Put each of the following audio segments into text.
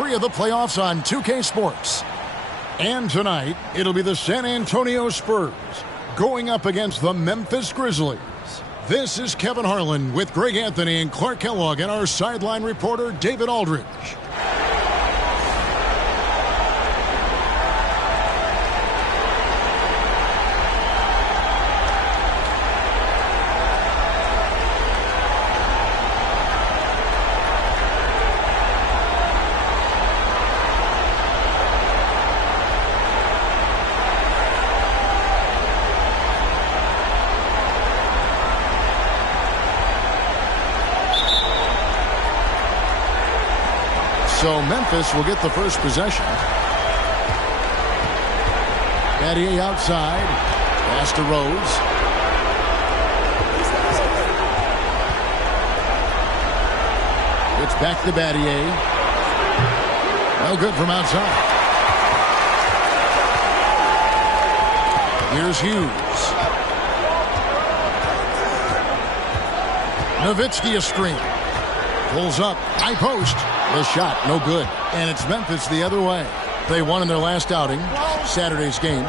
3 of the playoffs on 2K Sports. And tonight, it'll be the San Antonio Spurs going up against the Memphis Grizzlies. This is Kevin Harlan with Greg Anthony and Clark Kellogg and our sideline reporter, David Aldridge. So Memphis will get the first possession. Battier outside. Pass to Rose. It's back to Battier. No good from outside. Here's Hughes. Nowitzki a screen. Pulls up. High post. The shot, no good. And it's Memphis the other way. They won in their last outing, Saturday's game.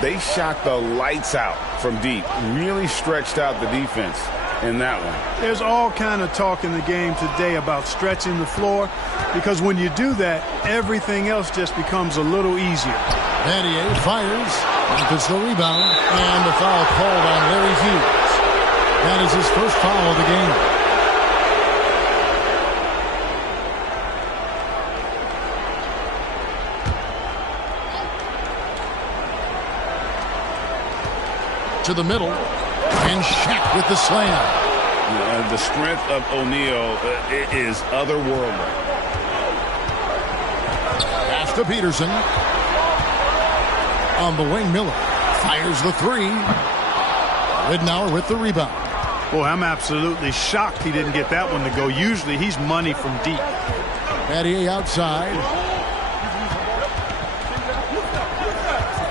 They shot the lights out from deep. Really stretched out the defense in that one. There's all kind of talk in the game today about stretching the floor, because when you do that, everything else just becomes a little easier. Battier fires. Memphis the rebound. And the foul called on Larry Hughes. That is his first foul of the game. To the middle, and Shaq with the slam. The strength of O'Neal is otherworldly. Pass to Peterson. On the wing, Miller fires the 3. Ridnour with the rebound. Boy, I'm absolutely shocked he didn't get that one to go. Usually he's money from deep. Battier outside.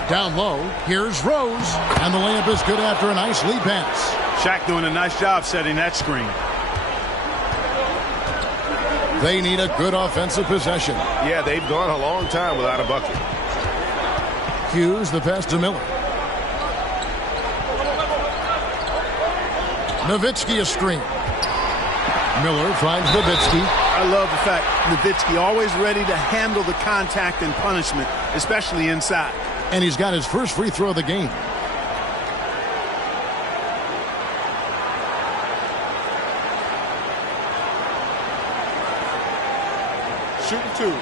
Down low, here's Rose, and the layup is good after a nice lead pass. Shaq doing a nice job setting that screen. They need a good offensive possession. Yeah, they've gone a long time without a bucket. Hughes, the pass to Miller. Nowitzki a screen. Miller finds Nowitzki. I love the fact Nowitzki always ready to handle the contact and punishment, especially inside. And he's got his first free throw of the game. Shooting 2.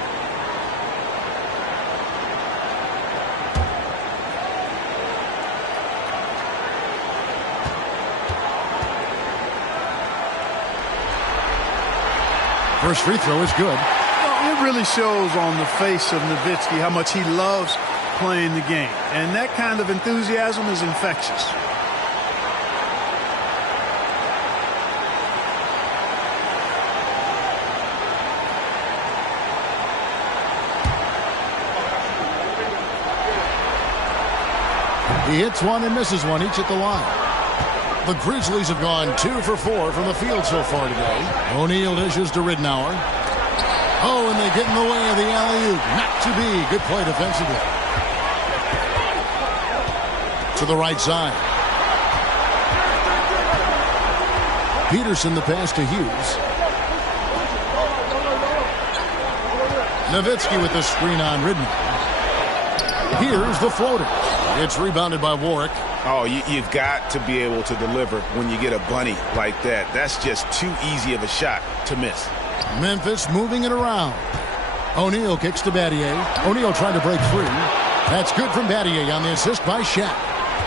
First free throw is good. It really shows on the face of Nowitzki how much he loves playing the game, and that kind of enthusiasm is infectious. He hits one and misses one, each at the line. The Grizzlies have gone 2 for 4 from the field so far today. O'Neal dishes to Ridnour. Oh, and they get in the way of the alley-oop. Not to be. Good play defensively. To the right side. Peterson the pass to Hughes. Nowitzki with the screen on Ridnour. Here's the floater. It's rebounded by Warwick. Oh, you've got to be able to deliver when you get a bunny like that. That's just too easy of a shot to miss. Memphis moving it around. O'Neal kicks to Battier. O'Neal trying to break free. That's good from Battier on the assist by Shaq.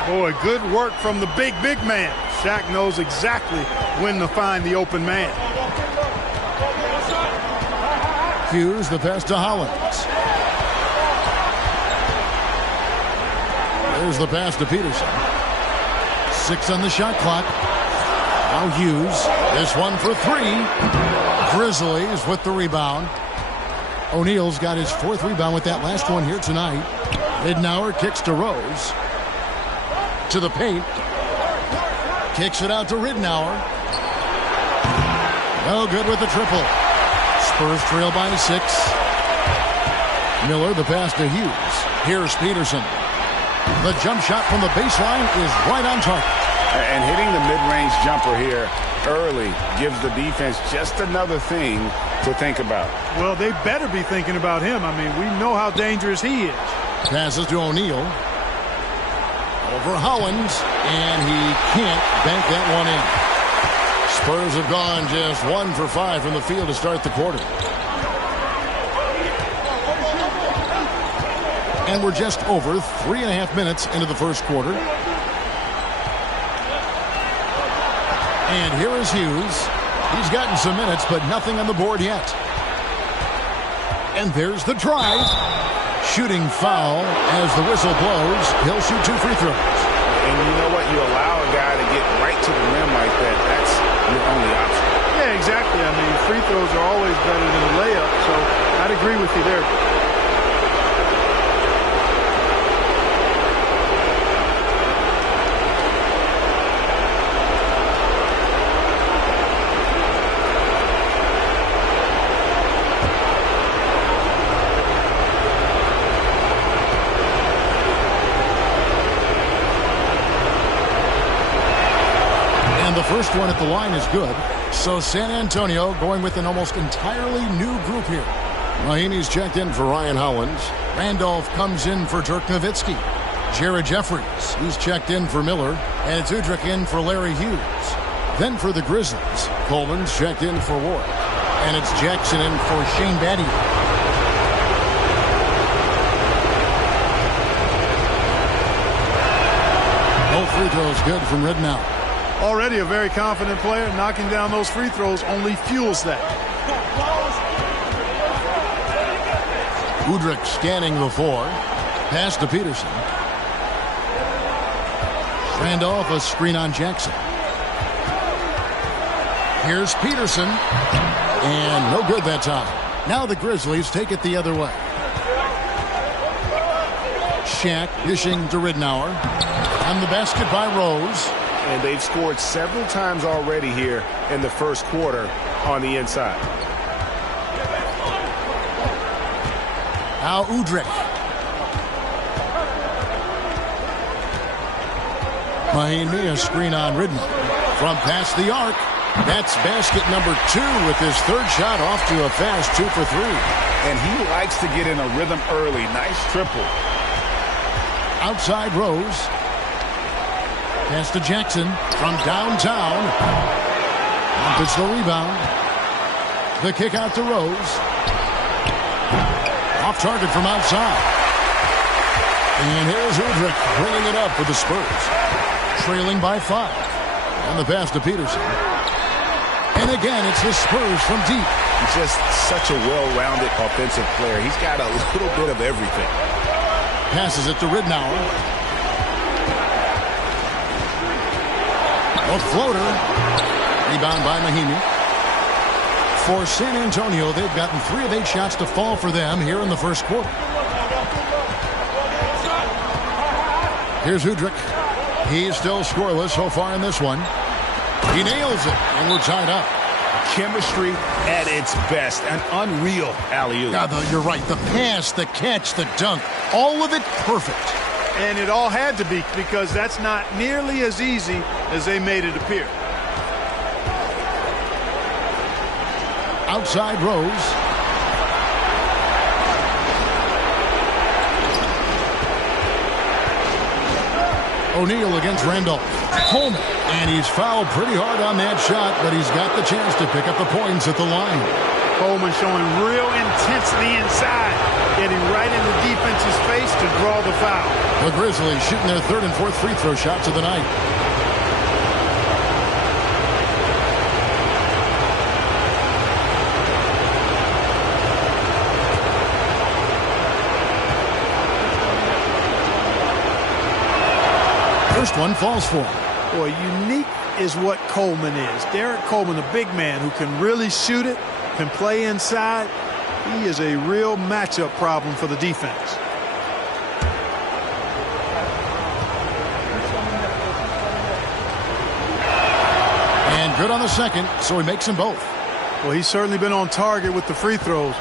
Boy, good work from the big man. Shaq knows exactly when to find the open man. Hughes the pass to Hollins. There's the pass to Peterson. 6 on the shot clock. Now Hughes. This one for 3. Grizzlies with the rebound. O'Neal's got his 4th rebound with that last one here tonight. Ridnour kicks to Rose. To the paint. Kicks it out to Ridnour. No good with the triple. Spurs trail by 6. Miller, the pass to Hughes. Here's Peterson. The jump shot from the baseline is right on target. And hitting the mid-range jumper here early gives the defense just another thing to think about. Well, they better be thinking about him. I mean, we know how dangerous he is. Passes to O'Neal. Over Hollins, and he can't bank that one in. Spurs have gone just 1 for 5 from the field to start the quarter. And we're just over 3.5 minutes into the first quarter. And here is Hughes. He's gotten some minutes, but nothing on the board yet. And there's the drive. Shooting foul as the whistle blows. He'll shoot 2 free throws. And you know what? You allow a guy to get right to the rim like that. That's your only option. Yeah, exactly. I mean, free throws are always better than a layup, so I'd agree with you there. First one at the line is good. So San Antonio going with an almost entirely new group here. Mahinmi's checked in for Ryan Hollins. Randolph comes in for Dirk Nowitzki. Jared Jeffries, he's checked in for Miller. And it's Udrih in for Larry Hughes. Then for the Grizzlies, Coleman's checked in for Ward. And it's Jackson in for Shane Battier. Both free throws good from Ridnour. Already a very confident player. Knocking down those free throws only fuels that. Udrih scanning the floor. Pass to Peterson. Randolph, a screen on Jackson. Here's Peterson. And no good that time. Now the Grizzlies take it the other way. Shaq dishing to Ridnour. And the basket by Rose. And they've scored several times already here in the first quarter on the inside. Now Udrih. Mahinmi, a screen on Ridnour. From past the arc. That's basket number 2 with his third shot off to a fast 2 for 3. And he likes to get in a rhythm early. Nice triple. Outside Rose. Pass to Jackson from downtown. It's the rebound. The kick out to Rose. Off target from outside. And here's Udrih bringing it up for the Spurs. Trailing by 5. And the pass to Peterson. And again, it's the Spurs from deep. He's just such a well-rounded offensive player. He's got a little bit of everything. Passes it to Ridnour. A floater. Rebound by Mahinmi. For San Antonio, they've gotten 3 of 8 shots to fall for them here in the first quarter. Here's Udrih. He's still scoreless so far in this one. He nails it, and we're tied up. Chemistry at its best. An unreal alley-oop. Yeah, you're right. The pass, the catch, the dunk, all of it perfect. And it all had to be, because that's not nearly as easy as they made it appear. Outside Rose. O'Neal against Randolph. Coleman. And he's fouled pretty hard on that shot, but he's got the chance to pick up the points at the line. Coleman showing real intensity inside, getting right in the defense's face to draw the foul. The Grizzlies shooting their 3rd and 4th free throw shots of the night. First one falls for him. Boy, unique is what Coleman is. Derek Coleman, a big man who can really shoot it, can play inside. He is a real matchup problem for the defense. And good on the second, so he makes them both. Well, he's certainly been on target with the free throws.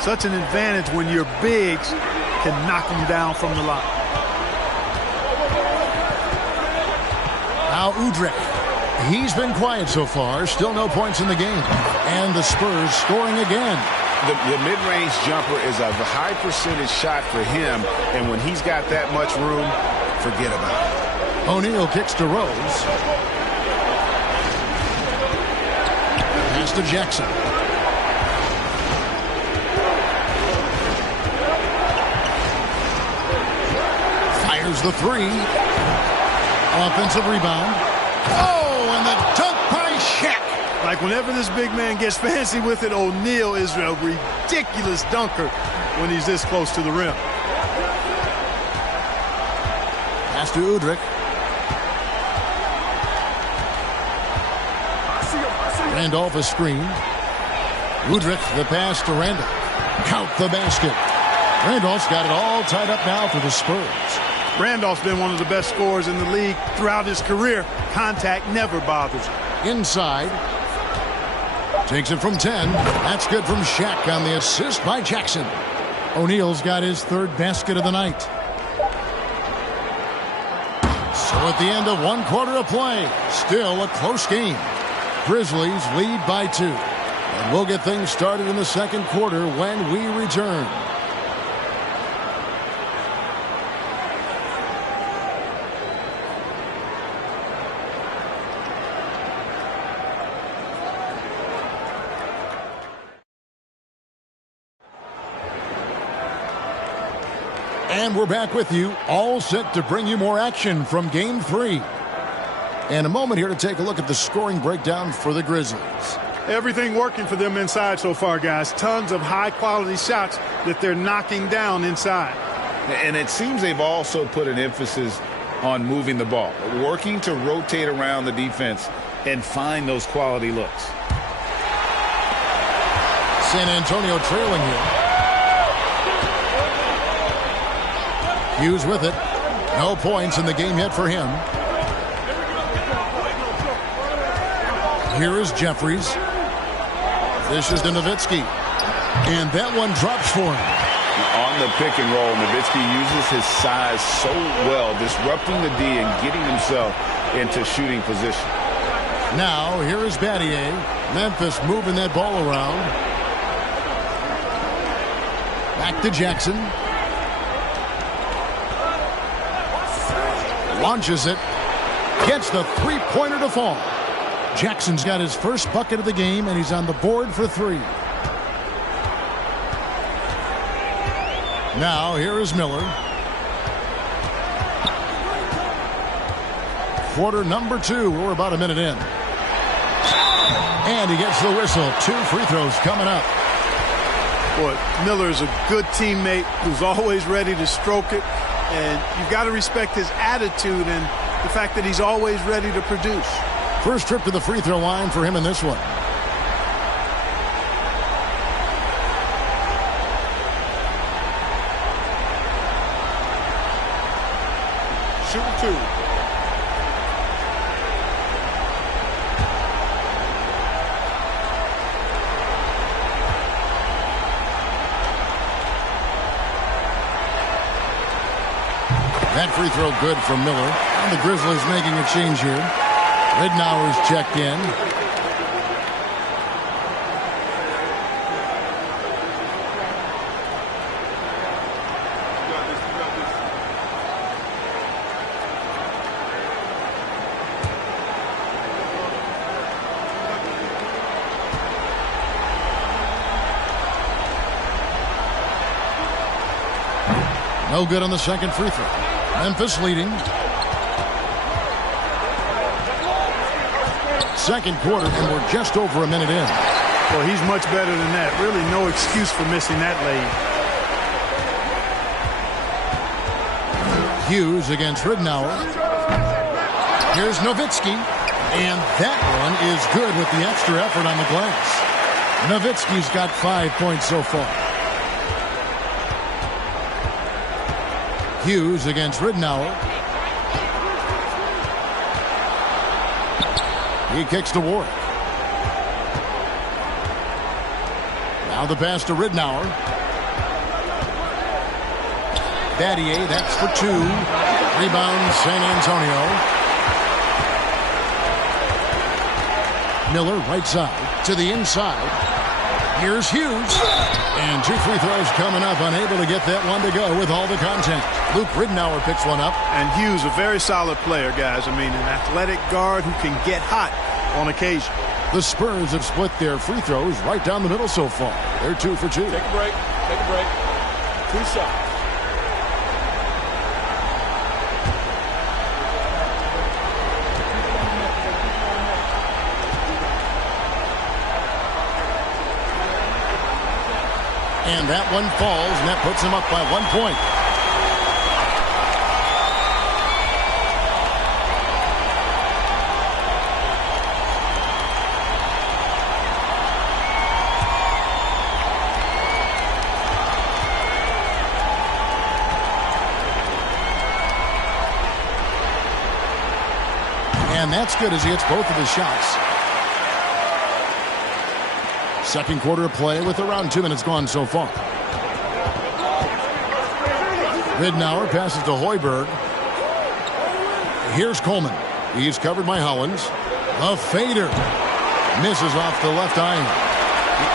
Such an advantage when your bigs can knock them down from the line. Now Udrih. He's been quiet so far. Still no points in the game. And the Spurs scoring again. The mid-range jumper is a high percentage shot for him. And when he's got that much room, forget about it. O'Neal kicks to Rose. Pass to Jackson. Fires the three. Offensive rebound. Oh, and the dunk by Shaq. Like whenever this big man gets fancy with it, O'Neal is a ridiculous dunker when he's this close to the rim. Pass to Udrih. Randolph is screened. Udrih, the pass to Randolph. Count the basket. Randolph's got it all tied up now for the Spurs. Randolph's been one of the best scorers in the league throughout his career. Contact never bothers him. Inside. Takes it from 10. That's good from Shaq on the assist by Jackson. O'Neal's got his third basket of the night. So at the end of one quarter of play, still a close game. Grizzlies lead by 2. And we'll get things started in the second quarter when we return. And we're back with you, all set to bring you more action from Game 3. And a moment here to take a look at the scoring breakdown for the Grizzlies. Everything working for them inside so far, guys. Tons of high-quality shots that they're knocking down inside. And it seems they've also put an emphasis on moving the ball, working to rotate around the defense and find those quality looks. San Antonio trailing here. Hughes with it. No points in the game yet for him. Here is Jeffries. Dishes to Nowitzki. And that one drops for him. On the pick and roll, Nowitzki uses his size so well, disrupting the D and getting himself into shooting position. Now, here is Battier. Memphis moving that ball around. Back to Jackson. Launches it. Gets the three-pointer to fall. Jackson's got his first bucket of the game, and he's on the board for 3. Now, here is Miller. Quarter number 2. We're about a minute in. And he gets the whistle. 2 free throws coming up. Boy, Miller is a good teammate who's always ready to stroke it. And you've got to respect his attitude and the fact that he's always ready to produce. First trip to the free throw line for him in this one. Shooting 2. That free throw good from Miller. And the Grizzlies making a change here. Ridnour's checked in. No good on the second free throw. Memphis leading. Second quarter, and we're just over a minute in. Well, he's much better than that. Really no excuse for missing that lead. Hughes against Ridnour. Here's Nowitzki. And that one is good with the extra effort on the glass. Nowitzki's got 5 points so far. Hughes against Ridnour. He kicks to Warwick. Now the pass to Ridnour. Battier, that's for 2. Rebound, San Antonio. Miller, right side, to the inside. Here's Hughes. And 2 free throws coming up, unable to get that one to go with all the contact. Luke Ridnour picks one up. And Hughes, a very solid player, guys. I mean, an athletic guard who can get hot on occasion. The Spurs have split their free throws right down the middle so far. They're 2 for 2. Take a break. Take a break. 2 shots. And that one falls, and that puts him up by 1 point. And that's good as he hits both of his shots. Second quarter of play with around 2 minutes gone so far. Ridnour passes to Hoiberg. Here's Coleman. He's covered by Hollins. A fader. Misses off the left iron.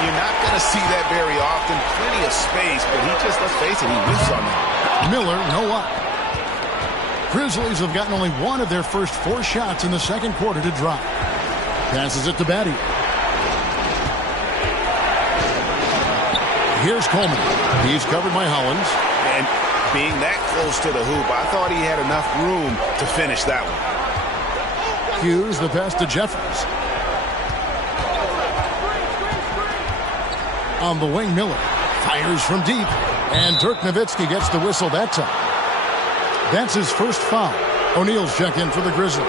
You're not going to see that very often. Plenty of space, but he just, let's face it, he whiffs on that. Miller, no up. Grizzlies have gotten only 1 of their first 4 shots in the second quarter to drop. Passes it to Battier. Here's Coleman. He's covered by Hollins. And being that close to the hoop, I thought he had enough room to finish that one. Hughes, the pass to Jeffries. On the wing, Miller fires from deep. And Dirk Nowitzki gets the whistle that time. That's his first foul. O'Neal's check in for the Grizzlies.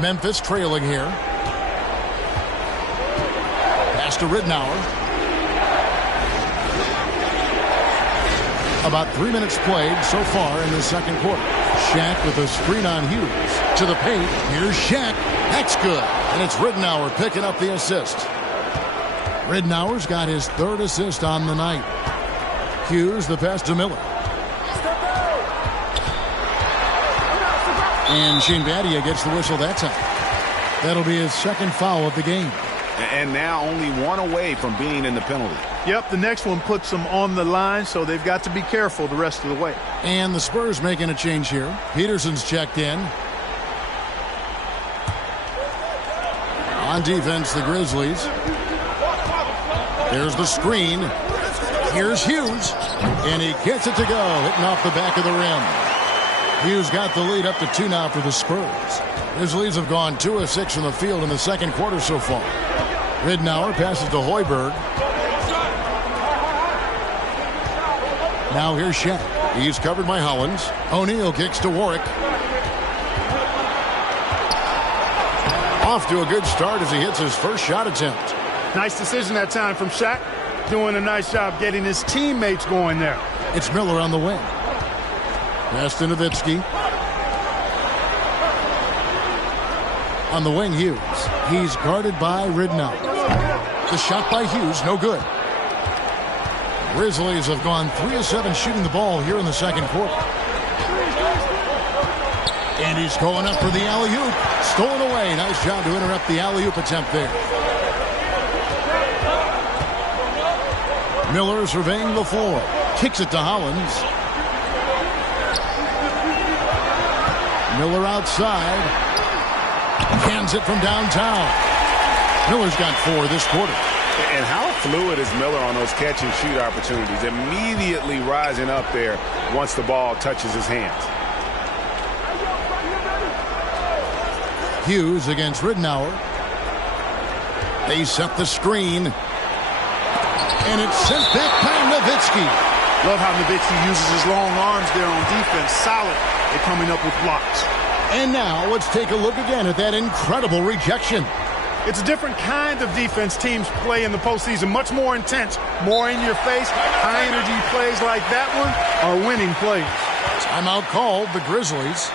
Memphis trailing here. Pass to Ridnour. About 3 minutes played so far in the second quarter. Shaq with a screen on Hughes. To the paint. Here's Shaq. That's good. And it's Ridnour picking up the assist. Ridnour's got his 3rd assist on the night. Hughes, the pass to Miller. And Shane Battier gets the whistle that time. That'll be his 2nd foul of the game. And now only 1 away from being in the penalty. Yep, the next one puts them on the line, so they've got to be careful the rest of the way. And the Spurs making a change here. Peterson's checked in. On defense, the Grizzlies. There's the screen. Here's Hughes. And he gets it to go, hitting off the back of the rim. Hughes got the lead up to 2 now for the Spurs. Grizzlies have gone 2 of 6 from the field in the second quarter so far. Ridnour passes to Hoiberg. Now here's Shaq. He's covered by Hollins. O'Neal kicks to Warwick. Off to a good start as he hits his first shot attempt. Nice decision that time from Shaq. Doing a nice job getting his teammates going there. It's Miller on the wing. Pass to Nowitzki. On the wing, Hughes. He's guarded by Ridnour. The shot by Hughes, no good. Grizzlies have gone 3 of 7 shooting the ball here in the second quarter. And he's going up for the alley-oop. Stolen away. Nice job to interrupt the alley-oop attempt there. Miller surveying the floor. Kicks it to Hollins. Miller outside. Cans it from downtown. Miller's got 4 this quarter. And how fluid is Miller on those catch and shoot opportunities? Immediately rising up there once the ball touches his hands. Hughes against Ridnour. They set the screen. And it's sent back by Nowitzki. Love how Nowitzki uses his long arms there on defense. Solid at coming up with blocks. And now let's take a look again at that incredible rejection. It's a different kind of defense teams play in the postseason. Much more intense, more in your face. High energy plays like that one are winning plays. Timeout called, the Grizzlies.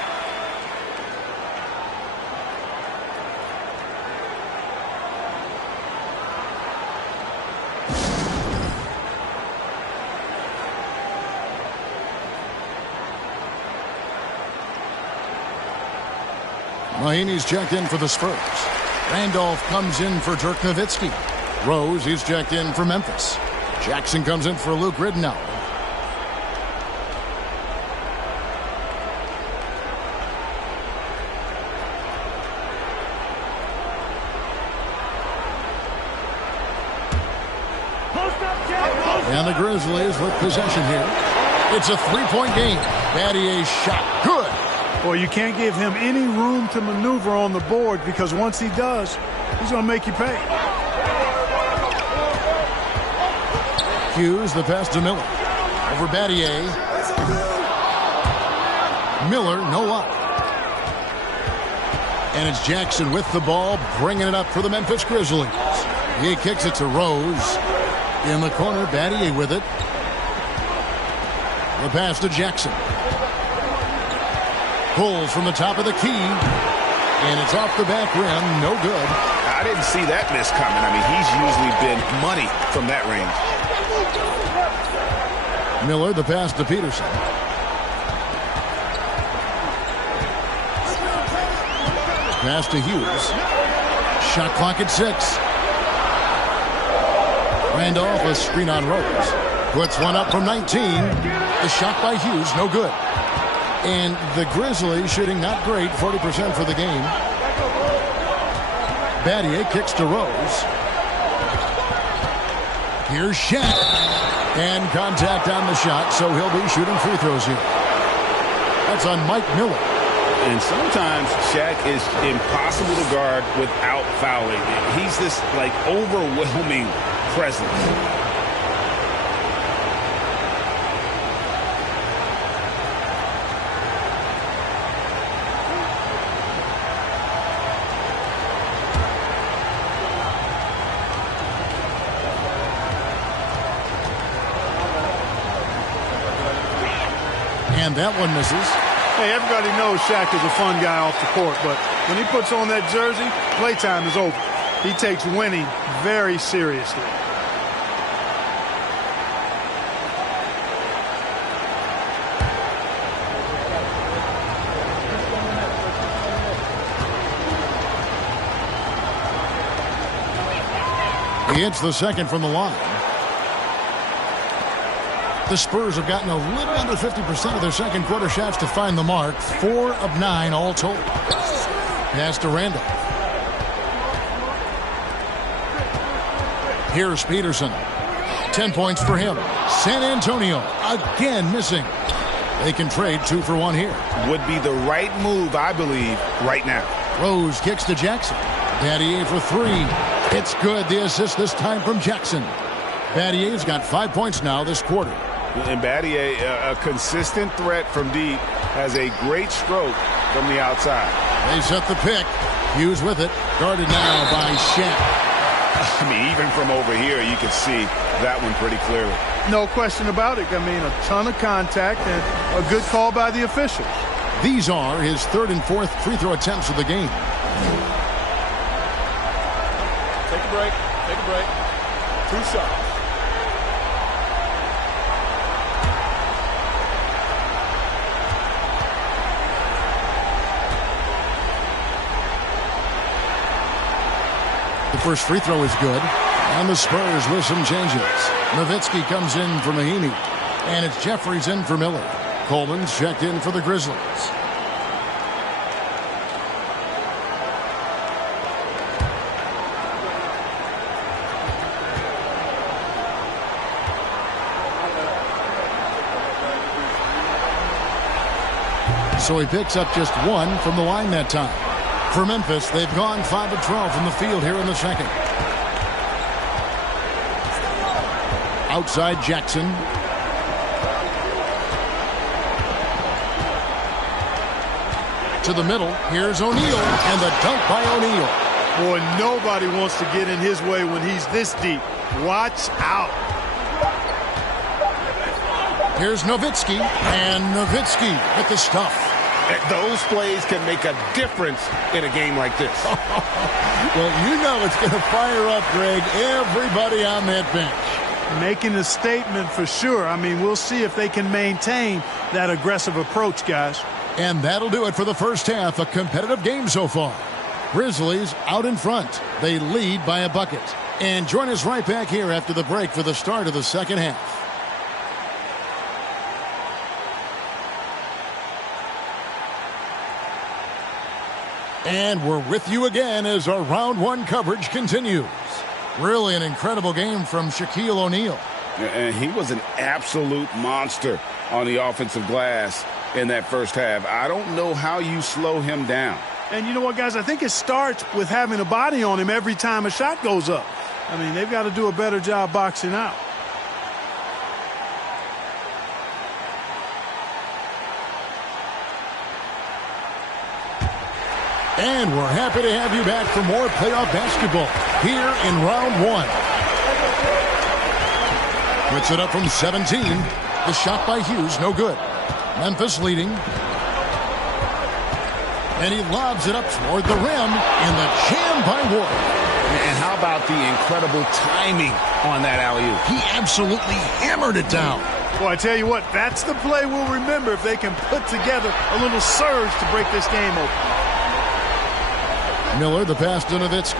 Mahinmi's checked in for the Spurs. Randolph comes in for Dirk Nowitzki. Rose is checked in for Memphis. Jackson comes in for Luke Ridnour. And the Grizzlies with possession here. It's a three-point game. Battier's shot. Good. Well, you can't give him any room to maneuver on the board because once he does, he's going to make you pay. Hughes, the pass to Miller. Over Battier. Miller, no luck. And it's Jackson with the ball, bringing it up for the Memphis Grizzlies. He kicks it to Rose. In the corner, Battier with it. The pass to Jackson. Pulls from the top of the key. And it's off the back rim. No good. I didn't see that miss coming. I mean, he's usually been money from that range. Miller, the pass to Peterson. Pass to Hughes. Shot clock at 6. Randolph, a screen on Rose. Puts one up from 19. The shot by Hughes, no good. And the Grizzlies shooting not great, 40% for the game. Battier kicks to Rose. Here's Shaq. And contact on the shot, so he'll be shooting free throws here. That's on Mike Miller. And sometimes Shaq is impossible to guard without fouling. He's this, like, overwhelming presence. And that one misses. Hey, everybody knows Shaq is a fun guy off the court, but when he puts on that jersey, playtime is over. He takes winning very seriously. He hits the second from the line. The Spurs have gotten a little under 50% of their second quarter shots to find the mark. 4 of 9 all told. Pass to Randolph. Here's Peterson. 10 points for him. San Antonio again missing. They can trade 2 for 1 here. Would be the right move, I believe, right now. Rose kicks to Jackson. Battier for 3. It's good. The assist this time from Jackson. Battier's got 5 points now this quarter. And Battier, a consistent threat from deep, has a great stroke from the outside. They set the pick. Hughes with it. Guarded now by Shaq. I mean, even from over here, you can see that one pretty clearly. No question about it. I mean, a ton of contact and a good call by the officials. These are his 3rd and 4th free throw attempts of the game. Take a break. Take a break. 2 shots. The first free throw is good. And the Spurs with some changes. Nowitzki comes in for Mahinmi. And it's Jeffries in for Miller. Coleman's checked in for the Grizzlies. So he picks up just 1 from the line that time. For Memphis, they've gone 5 of 12 from the field here in the second. Outside Jackson. To the middle. Here's O'Neal. And the dunk by O'Neal. Boy, nobody wants to get in his way when he's this deep. Watch out. Here's Nowitzki, and Nowitzki with the stuff. Those plays can make a difference in a game like this. Well, you know it's going to fire up, Greg, everybody on that bench. Making a statement for sure. I mean, we'll see if they can maintain that aggressive approach, guys. And that'll do it for the first half. A competitive game so far. Grizzlies out in front. They lead by a bucket. And join us right back here after the break for the start of the second half. And we're with you again as our round one coverage continues. Really an incredible game from Shaquille O'Neal. And he was an absolute monster on the offensive glass in that first half. I don't know how you slow him down. And you know what, guys? I think it starts with having a body on him every time a shot goes up. I mean, they've got to do a better job boxing out. And we're happy to have you back for more playoff basketball here in round one. Puts it up from 17. The shot by Hughes, no good. Memphis leading. And he lobs it up toward the rim, and the jam by Ward. And how about the incredible timing on that alley-oop? He absolutely hammered it down. Well, I tell you what, that's the play we'll remember if they can put together a little surge to break this game open. Miller, the pass to Nowitzki.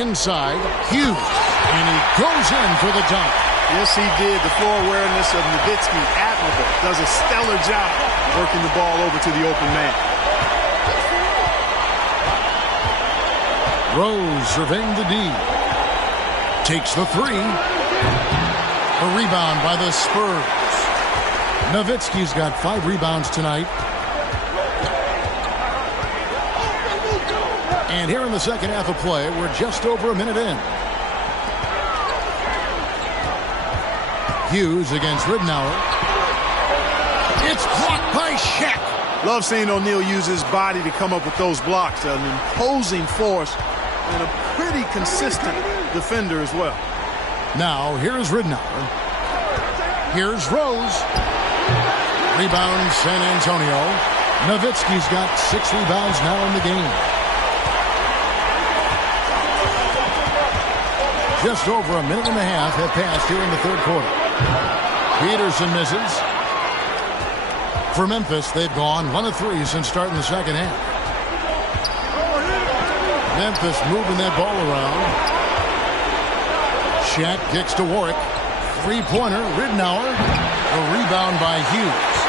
Inside, Hughes, and he goes in for the dunk. Yes, he did. The floor awareness of Nowitzki, admirable. Does a stellar job working the ball over to the open man. Rose surveying the D. Takes the three. A rebound by the Spurs. Nowitzki's got 5 rebounds tonight. And here in the second half of play, we're just over a minute in. Hughes against Ridnour. It's blocked by Shaq. Love seeing O'Neal use his body to come up with those blocks. An imposing force and a pretty consistent defender as well. Now, here's Ridnour. Here's Rose. Rebound San Antonio. Nowitzki's got 6 rebounds now in the game. Just over a minute and a half have passed here in the third quarter. Peterson misses. For Memphis, they've gone 1 of 3 since starting the second half. Memphis moving that ball around. Shaq kicks to Warwick. Three-pointer, Ridnour. A rebound by Hughes.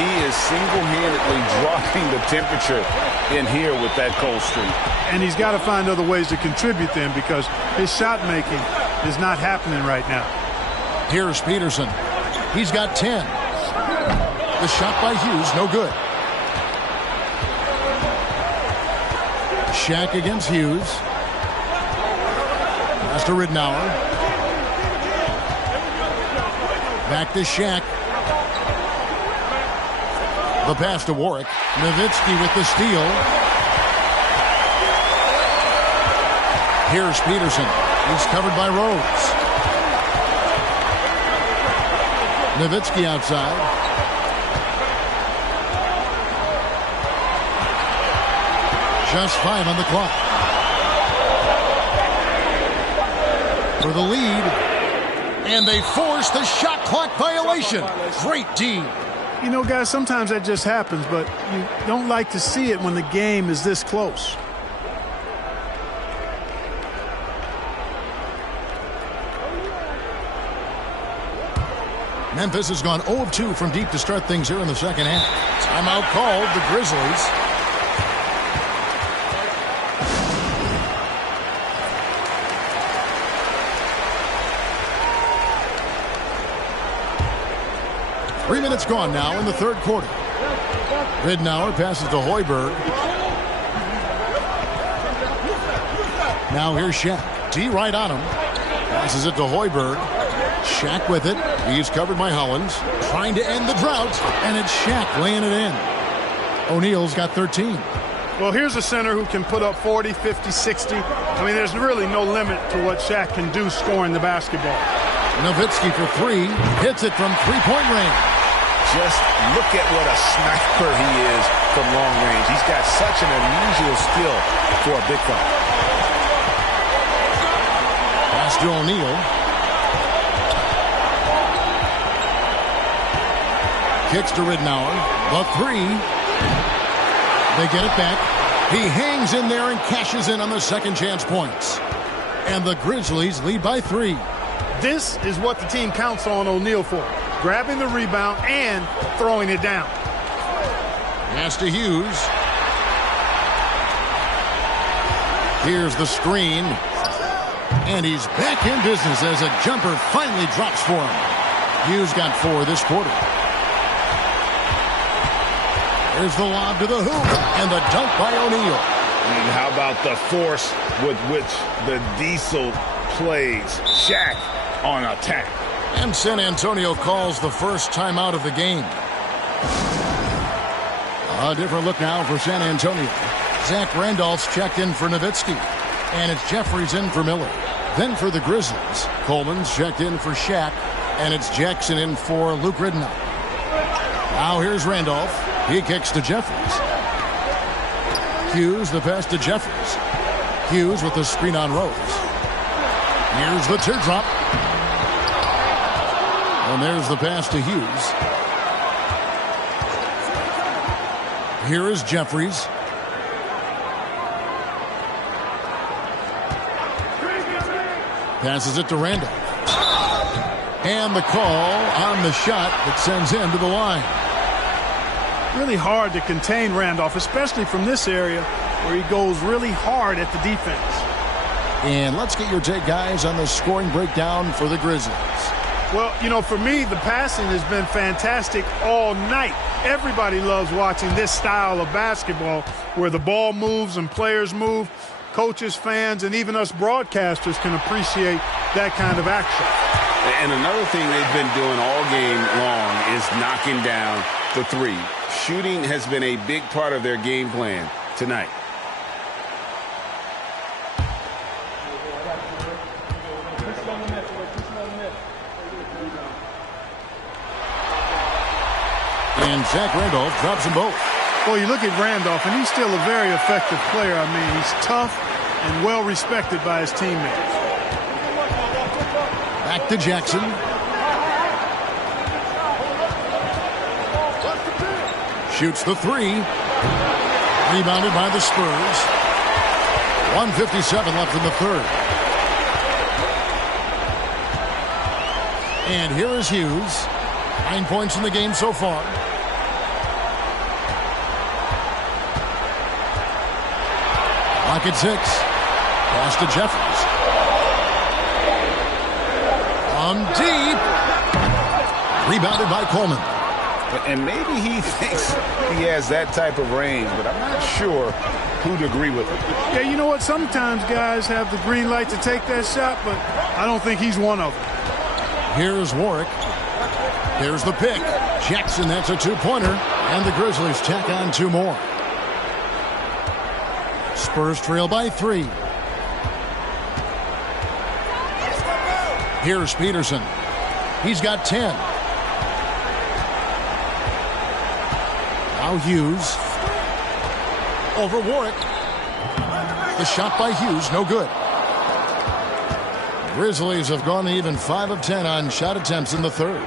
He is single-handedly dropping the temperature in here with that cold streak. And he's got to find other ways to contribute then because his shot making is not happening right now. Here's Peterson. He's got 10. The shot by Hughes, no good. Shaq against Hughes. Pass to Ridnour. Back to Shaq. The pass to Warwick. Nowitzki with the steal. Here's Peterson. He's covered by Rose. Nowitzki outside. Just 5 on the clock. For the lead. And they force the shot clock violation. Great D. You know, guys, sometimes that just happens, but you don't like to see it when the game is this close. Memphis has gone 0 of 2 from deep to start things here in the second half. Timeout called, the Grizzlies. Three minutes gone now in the third quarter. Ridnour passes to Hoiberg. Now here's Shaq. D right on him. Passes it to Hoiberg. Shaq with it. He's covered by Hollins. Trying to end the drought. And it's Shaq laying it in. O'Neal's got 13. Well, here's a center who can put up 40, 50, 60. I mean, there's really no limit to what Shaq can do scoring the basketball. Nowitzki for three. Hits it from three-point range. Just look at what a sniper he is from long range. He's got such an unusual skill for a big fella. Pass to O'Neal. Kicks to Ridnour. The three. They get it back. He hangs in there and cashes in on the second chance points. And the Grizzlies lead by 3. This is what the team counts on O'Neal for. Grabbing the rebound and throwing it down. Pass to Hughes. Here's the screen. And he's back in business as a jumper finally drops for him. Hughes got 4 this quarter. There's the lob to the hoop, and the dunk by O'Neal. And how about the force with which the Diesel plays? Shaq on attack. And San Antonio calls the first timeout of the game. A different look now for San Antonio. Zach Randolph's checked in for Nowitzki, and it's Jeffries in for Miller. Then for the Grizzlies, Coleman's checked in for Shaq, and it's Jackson in for Luke Ridnour. Now here's Randolph. He kicks to Jeffries. Hughes, the pass to Jeffries. Hughes with the screen on Rose. Here's the teardrop. And there's the pass to Hughes. Here is Jeffries. Passes it to Randolph. And the call on the shot that sends him to the line. Really hard to contain Randolph, especially from this area where he goes really hard at the defense. And let's get your take, guys, on the scoring breakdown for the Grizzlies. Well, you know, for me, the passing has been fantastic all night. Everybody loves watching this style of basketball where the ball moves and players move. Coaches, fans, and even us broadcasters can appreciate that kind of action. And another thing they've been doing all game long is knocking down the three. Shooting has been a big part of their game plan tonight. And Zach Randolph drops them both. Well, you look at Randolph, and he's still a very effective player. I mean, he's tough and well respected by his teammates. Back to Jackson. Shoots the three. Rebounded by the Spurs. 1:57 left in the third. And here is Hughes. 9 points in the game so far. Clock at 6. Pass to Jeffries. Deep. Rebounded by Coleman. And maybe he thinks he has that type of range, but I'm not sure who'd agree with him. Yeah, you know what? Sometimes guys have the green light to take that shot, but I don't think he's one of them. Here's Warwick. Here's the pick. Jackson, that's a two-pointer. And the Grizzlies tack on 2 more. Spurs trail by 3. Here's Peterson. He's got 10. Now Hughes. Over Warwick. The shot by Hughes, no good. Grizzlies have gone even 5 of 10 on shot attempts in the third.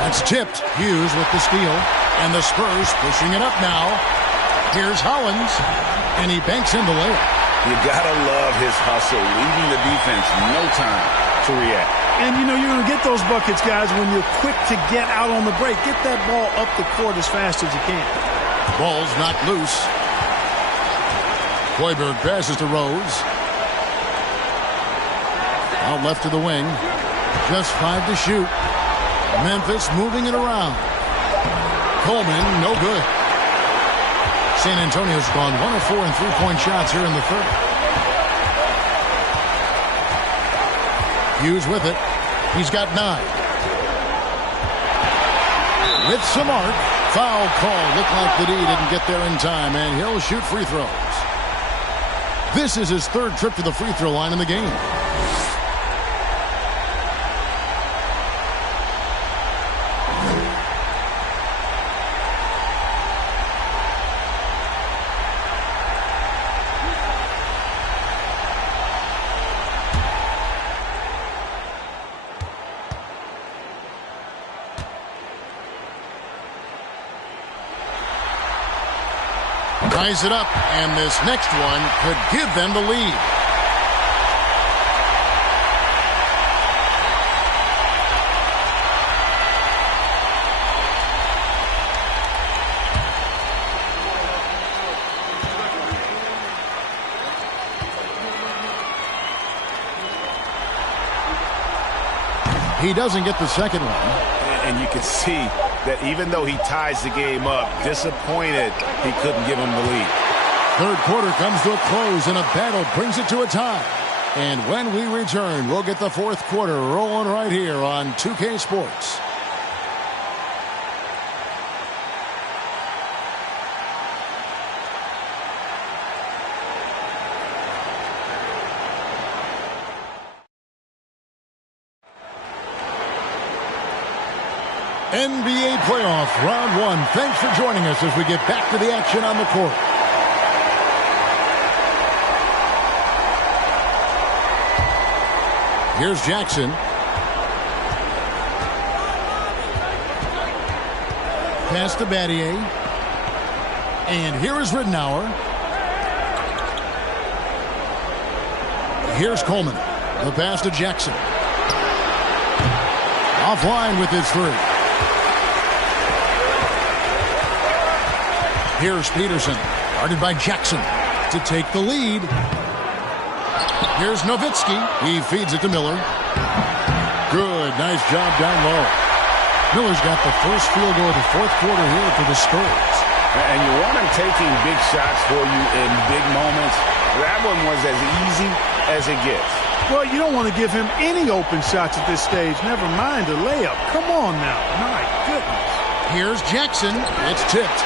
That's tipped. Hughes with the steal. And the Spurs pushing it up now. Here's Hollins. And he banks in the layup. You gotta love his hustle, leaving the defense no time to react. And, you know, you're going to get those buckets, guys, when you're quick to get out on the break. Get that ball up the court as fast as you can. Ball's knocked loose. Hoiberg passes to Rose. Out left to the wing. Just 5 to shoot. Memphis moving it around. Coleman, no good. San Antonio's gone 1 of 4 in three-point shots here in the third. Hughes with it. He's got 9. With some arc. Foul call. Looked like the D didn't get there in time, and he'll shoot free throws. This is his 3rd trip to the free throw line in the game. Ties it up, and this next one could give them the lead. He doesn't get the second one. And you can see that even though he ties the game up, disappointed he couldn't give him the lead. Third quarter comes to a close, and a battle brings it to a tie. And when we return, we'll get the fourth quarter rolling right here on 2K Sports. NBA playoff round one. Thanks for joining us as we get back to the action on the court. Here's Jackson. Pass to Battier. And here is Ridenour. Here's Coleman. The pass to Jackson. Offline with his three. Here's Peterson, guarded by Jackson to take the lead. Here's Nowitzki. He feeds it to Miller. Good, nice job down low. Miller's got the first field goal of the fourth quarter here for the Spurs. And you want him taking big shots for you in big moments. That one was as easy as it gets. Well, you don't want to give him any open shots at this stage. Never mind a layup. Come on now. My goodness. Here's Jackson. It's tipped.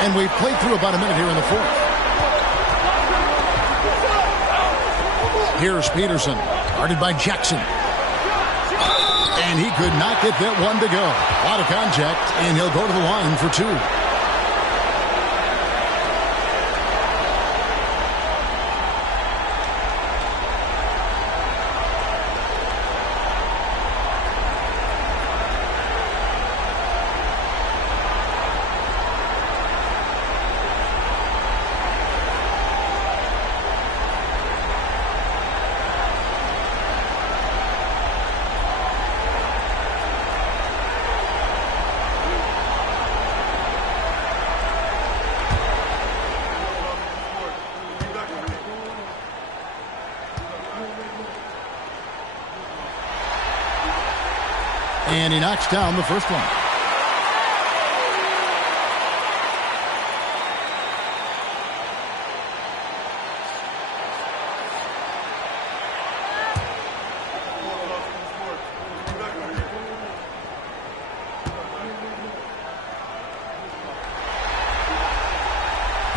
And we've played through about a minute here in the fourth. Here's Peterson, guarded by Jackson. And he could not get that one to go. A lot of contact, and he'll go to the line for two. And he knocks down the first one.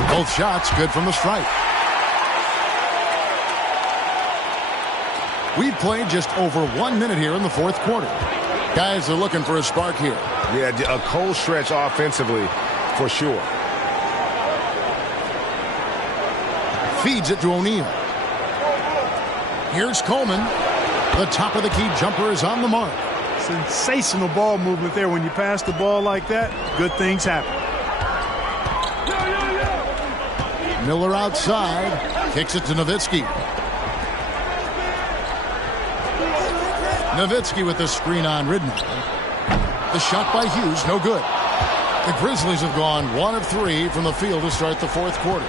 Both shots good from the stripe. We've played just over 1 minute here in the fourth quarter. Guys are looking for a spark here. Yeah, a cold stretch offensively for sure. Feeds it to O'Neal. Here's Coleman. The top of the key jumper is on the mark. Sensational ball movement there. When you pass the ball like that, good things happen. Miller outside. Kicks it to Nowitzki. Nowitzki with the screen on Ridenour. The shot by Hughes, no good. The Grizzlies have gone 1 of 3 from the field to start the fourth quarter.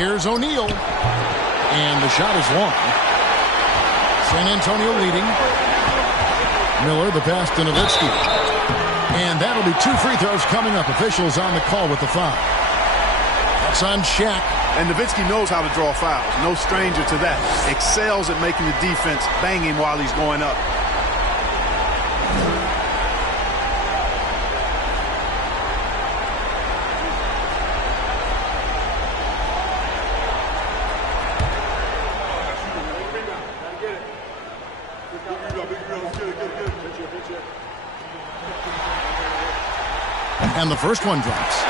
Here's O'Neal. And the shot is long. San Antonio leading. Miller, the pass to Nowitzki. And that'll be 2 free throws coming up. Officials on the call with the foul. That's on Shaq. And Nowitzki knows how to draw fouls. No stranger to that. Excels at making the defense bang him while he's going up. And the first one drops.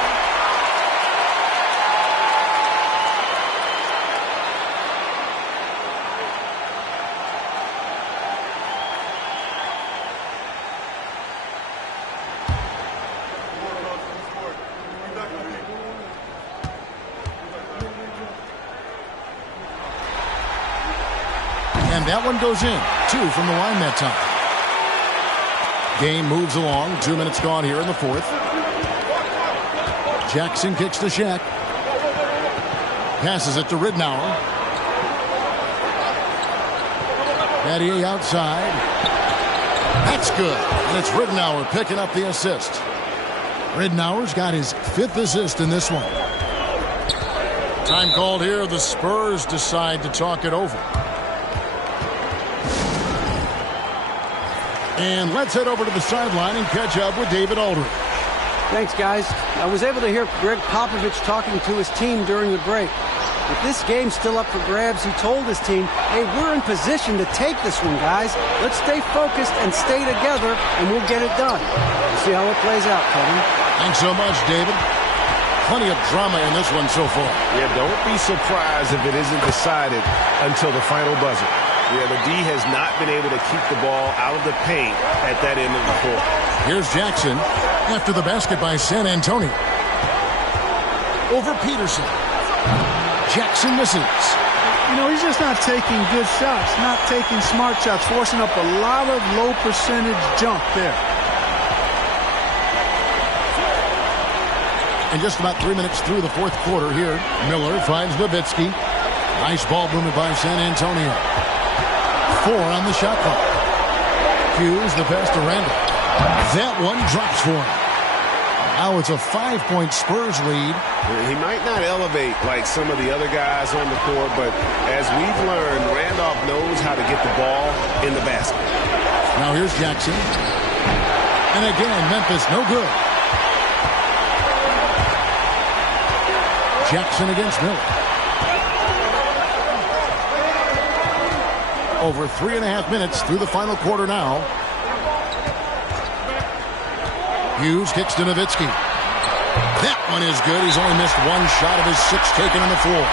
that one goes in. 2 from the line that time. Game moves along. 2 minutes gone here in the fourth. Jackson kicks to Shaq. Passes it to Ridnour. Battier outside. That's good. And it's Ridnour picking up the assist. Ridnour's got his 5th assist in this one. Time called here. The Spurs decide to talk it over. And let's head over to the sideline and catch up with David Aldridge. Thanks, guys. I was able to hear Greg Popovich talking to his team during the break. With this game still up for grabs, he told his team, hey, we're in position to take this one, guys. Let's stay focused and stay together, and we'll get it done. We'll see how it plays out, Kevin. Thanks so much, David. Plenty of drama in this one so far. Yeah, don't be surprised if it isn't decided until the final buzzer. Yeah, the D has not been able to keep the ball out of the paint at that end of the court. Here's Jackson after the basket by San Antonio. Over Peterson. Jackson misses. You know, he's just not taking good shots, not taking smart shots, forcing up a lot of low percentage jump there. And just about 3 minutes through the fourth quarter here, Miller finds Nowitzki. Nice ball movement by San Antonio. 4 on the shot clock. Hughes, the pass to Randall. That one drops for him. Now it's a 5-point Spurs lead. He might not elevate like some of the other guys on the court, but as we've learned, Randolph knows how to get the ball in the basket. Now here's Jackson. And again, Memphis no good. Jackson against Miller. Over 3.5 minutes through the final quarter now. Hughes kicks to Nowitzki. That one is good. He's only missed 1 shot of his 6 taken on the floor.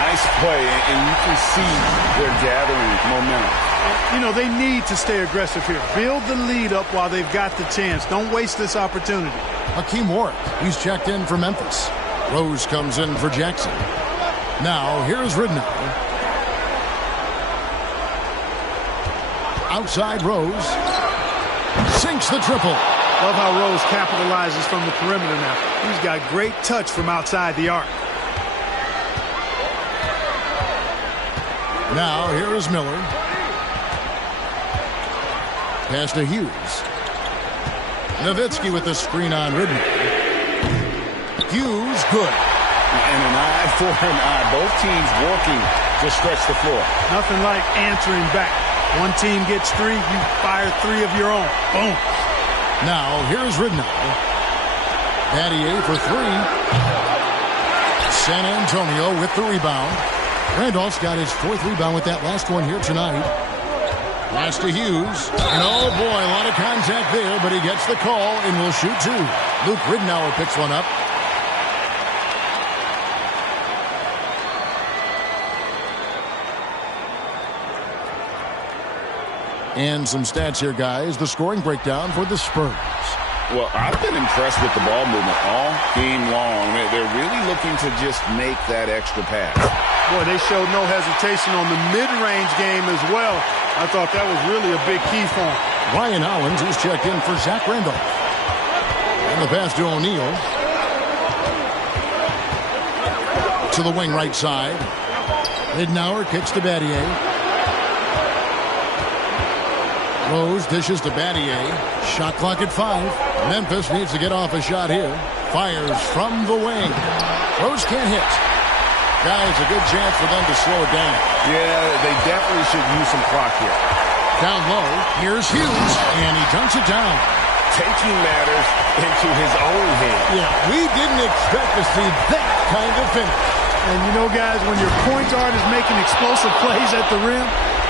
Nice play, and you can see they're gathering momentum. You know, they need to stay aggressive here. Build the lead up while they've got the chance. Don't waste this opportunity. Hakeem Warwick, he's checked in for Memphis. Rose comes in for Jackson. Now, here's Ridnour. Outside Rose. Sinks the triple. Love how Rose capitalizes from the perimeter now. He's got great touch from outside the arc. Now, here is Miller. Pass to Hughes. Nowitzki with the screen on Ridnour. Hughes, good. And an eye for an eye. Both teams working to stretch the floor. Nothing like answering back. One team gets 3, you fire 3 of your own. Boom. Now, here's Ridnour. Battier for 3. San Antonio with the rebound. Randolph's got his 4th rebound with that last one here tonight. Pass to Hughes. And oh boy, a lot of contact there, but he gets the call and will shoot 2. Luke Ridnour picks one up. And some stats here, guys. The scoring breakdown for the Spurs. Well, I've been impressed with the ball movement all game long. They're really looking to just make that extra pass. Boy, they showed no hesitation on the mid-range game as well. I thought that was really a big key for him. Ryan Hollins, who's checked in for Zach Randolph. And the pass to O'Neal. To the wing right side. Ridnour kicks to Battier. Rose dishes to Battier. Shot clock at 5. Memphis needs to get off a shot here. Fires from the wing. Rose can't hit. Guys, a good chance for them to slow it down. Yeah, they definitely should use some clock here. Down low, here's Hughes, and he dunks it down. Taking matters into his own hands. Yeah, we didn't expect to see that kind of finish. And you know, guys, when your point guard is making explosive plays at the rim,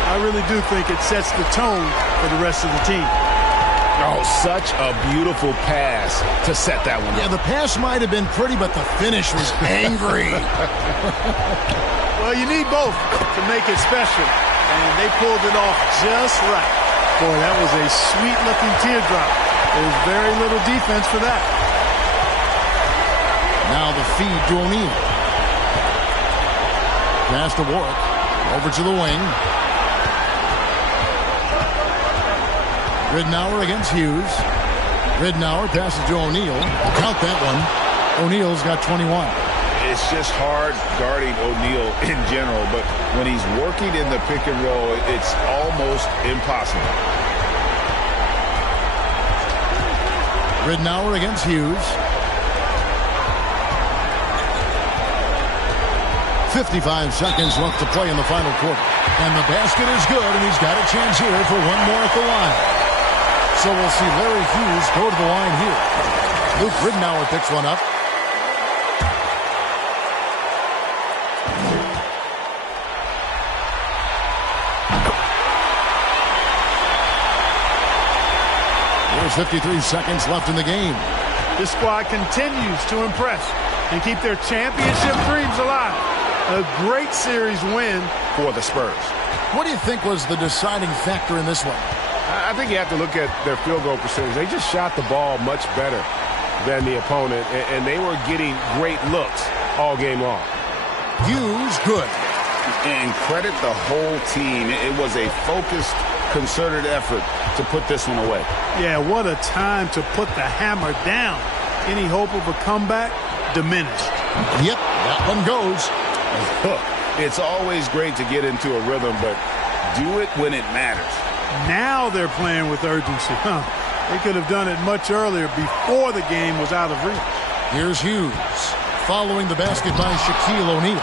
I really do think it sets the tone for the rest of the team. Oh, such a beautiful pass to set that one Yeah, up. the pass might have been pretty, but the finish was angry. Well, you need both to make it special, and they pulled it off just right. Boy, that was a sweet-looking teardrop. There's very little defense for that. Now the feed to O'Neal. Pass to Warwick. Over to the wing. Ridnour against Hughes. Ridnour passes to O'Neal. Count that one. O'Neal's got 21. It's just hard guarding O'Neal in general, but when he's working in the pick and roll, it's almost impossible. Ridnour against Hughes. 55 seconds left to play in the final quarter. And the basket is good, and he's got a chance here for one more at the line. So we'll see Larry Hughes go to the line here. Luke Ridnour picks one up. There's 53 seconds left in the game. This squad continues to impress and keep their championship dreams alive. A great series win For the Spurs. What do you think was the deciding factor in this one? I think you have to look at their field goal percentage. They just shot the ball much better than the opponent, and they were getting great looks all game long. Hughes, good. And credit the whole team. It was a focused, concerted effort to put this one away. Yeah, what a time to put the hammer down. Any hope of a comeback diminished. Yep, that one goes. It's always great to get into a rhythm, but do it when it matters. Now they're playing with urgency. They could have done it much earlier before the game was out of reach. Here's Hughes following the basket by Shaquille O'Neal.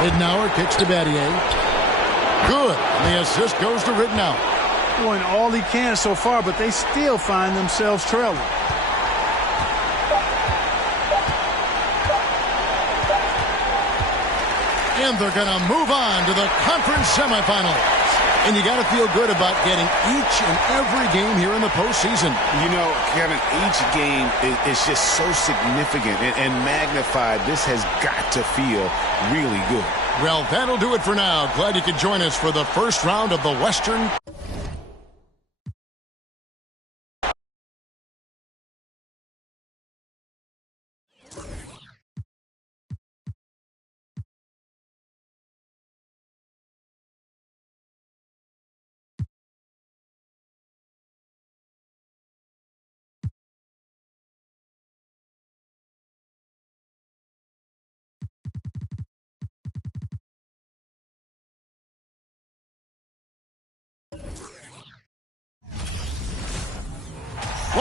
Ridnour kicks to Battier. Good. The assist goes to Ridnour. Doing all he can so far, but they still find themselves trailing. And they're going to move on to the conference semifinals. And you got to feel good about getting each and every game here in the postseason. You know, Kevin, each game is just so significant and magnified. This has got to feel really good. Well, that'll do it for now. Glad you could join us for the first round of the Western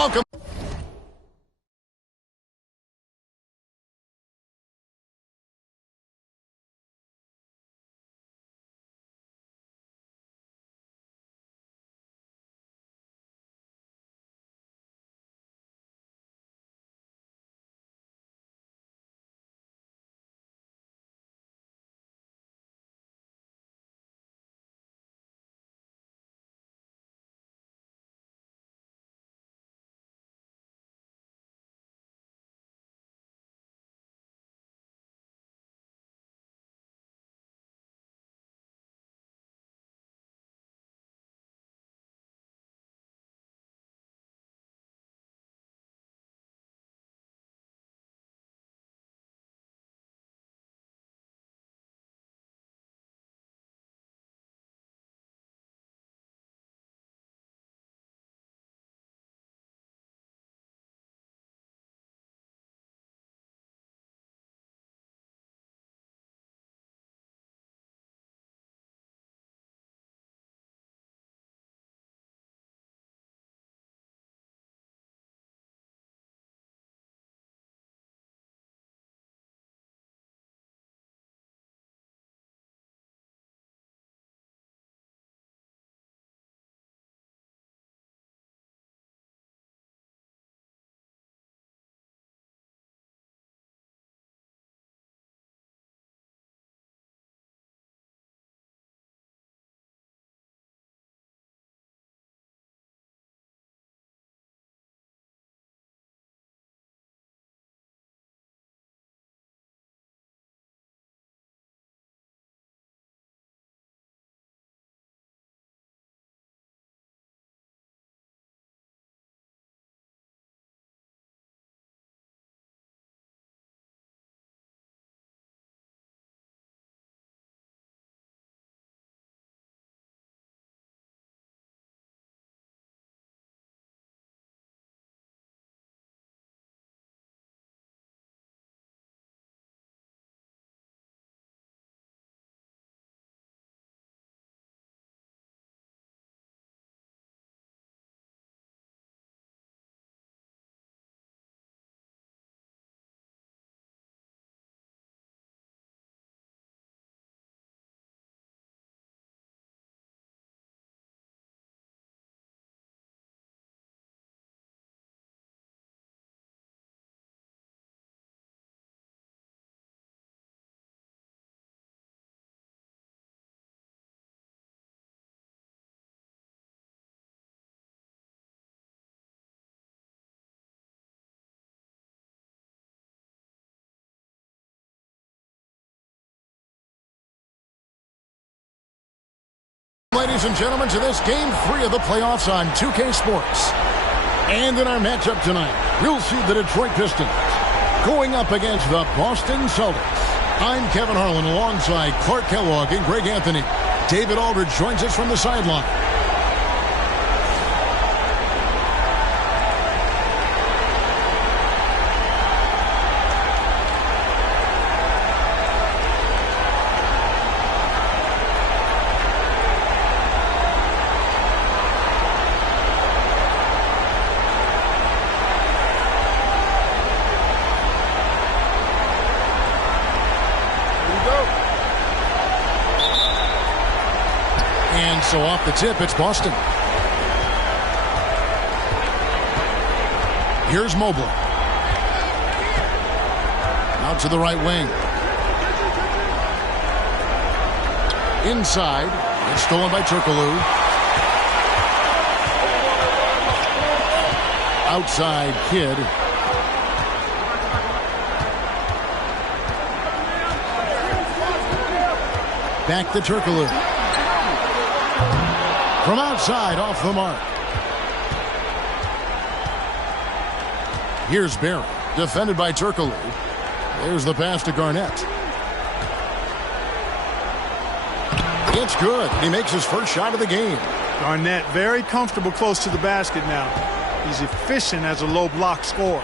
welcome. Ladies and gentlemen, to this Game 3 of the playoffs on 2K Sports. And in our matchup tonight, we'll see the Detroit Pistons going up against the Boston Celtics. I'm Kevin Harlan alongside Clark Kellogg and Greg Anthony. David Aldridge joins us from the sideline. So off the tip, it's Boston. Here's Mobley. Out to the right wing. Inside. It's stolen by Turkoglu. Outside, Kidd. Back to Turkoglu. From outside, off the mark. Here's Barry, defended by Turkoglu. There's the pass to Garnett. It's good. He makes his first shot of the game. Garnett very comfortable close to the basket now. He's efficient as a low block scorer.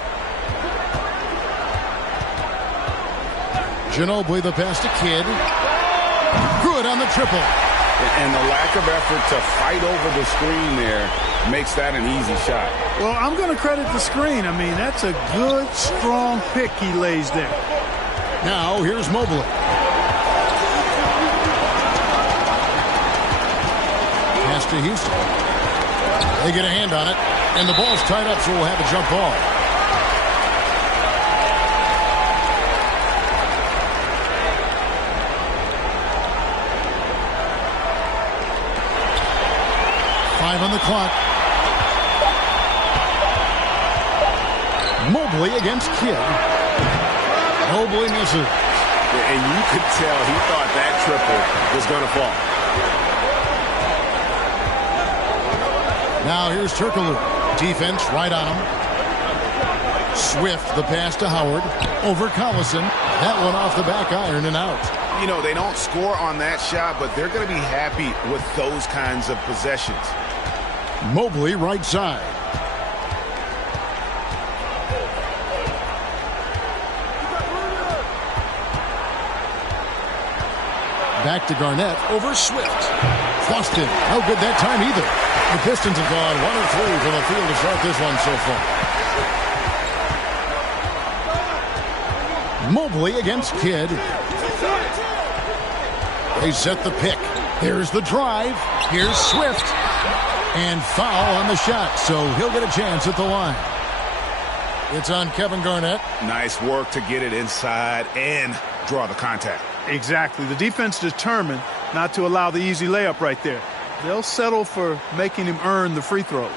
Ginobili, the pass to Kidd. Good on the triple. And the lack of effort to fight over the screen there makes that an easy shot. Well, I'm going to credit the screen. I mean, that's a good, strong pick he lays there. Now, here's Mobley. Pass to Houston. They get a hand on it, and the ball's tied up, so we'll have a jump ball. On the clock. Mobley against Kidd. Mobley misses. And you could tell he thought that triple was going to fall. Now here's Turkoglu. Defense right on him. Swift, the pass to Howard. Over Collison. That one off the back iron and out. You know, they don't score on that shot, but they're going to be happy with those kinds of possessions. Mobley right side. Back to Garnett over Swift. Boston, no good that time either. The Pistons have gone 1 of 3 from the field to start this one so far. Mobley against Kidd. They set the pick. Here's the drive. Here's Swift. And foul on the shot, so he'll get a chance at the line. It's on Kevin Garnett. Nice work to get it inside and draw the contact. Exactly. The defense determined not to allow the easy layup right there. They'll settle for making him earn the free throws.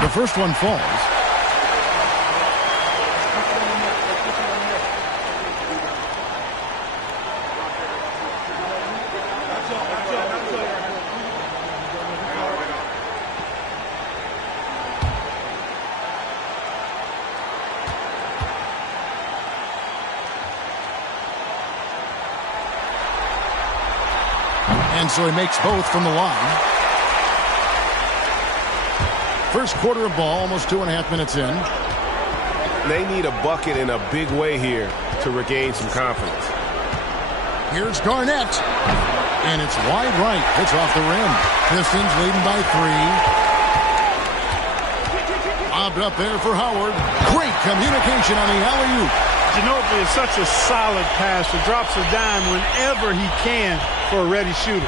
The first one falls. And so he makes both from the line. First quarter of ball, almost 2.5 minutes in. They need a bucket in a big way here to regain some confidence. Here's Garnett. And it's wide right. It's off the rim. Pistons leading by 3. Lobbed up there for Howard. Great communication on the alley-oop. Ginobili is such a solid passer. Drops a dime whenever he can for a ready shooter.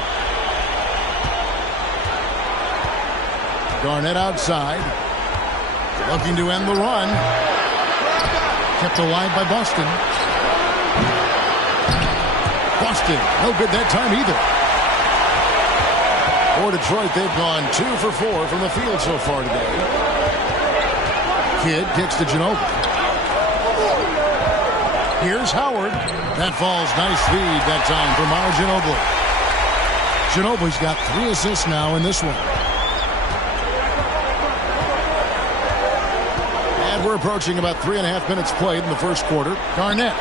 Garnett outside. Looking to end the run. Kept alive by Boston. Boston. No good that time either. For Detroit, they've gone 2 for 4 from the field so far today. Kidd kicks to Ginobili. Here's Howard. That falls. Nice feed that time from Manu Ginobili. Ginobili's got 3 assists now in this one. And we're approaching about 3.5 minutes played in the first quarter. Garnett.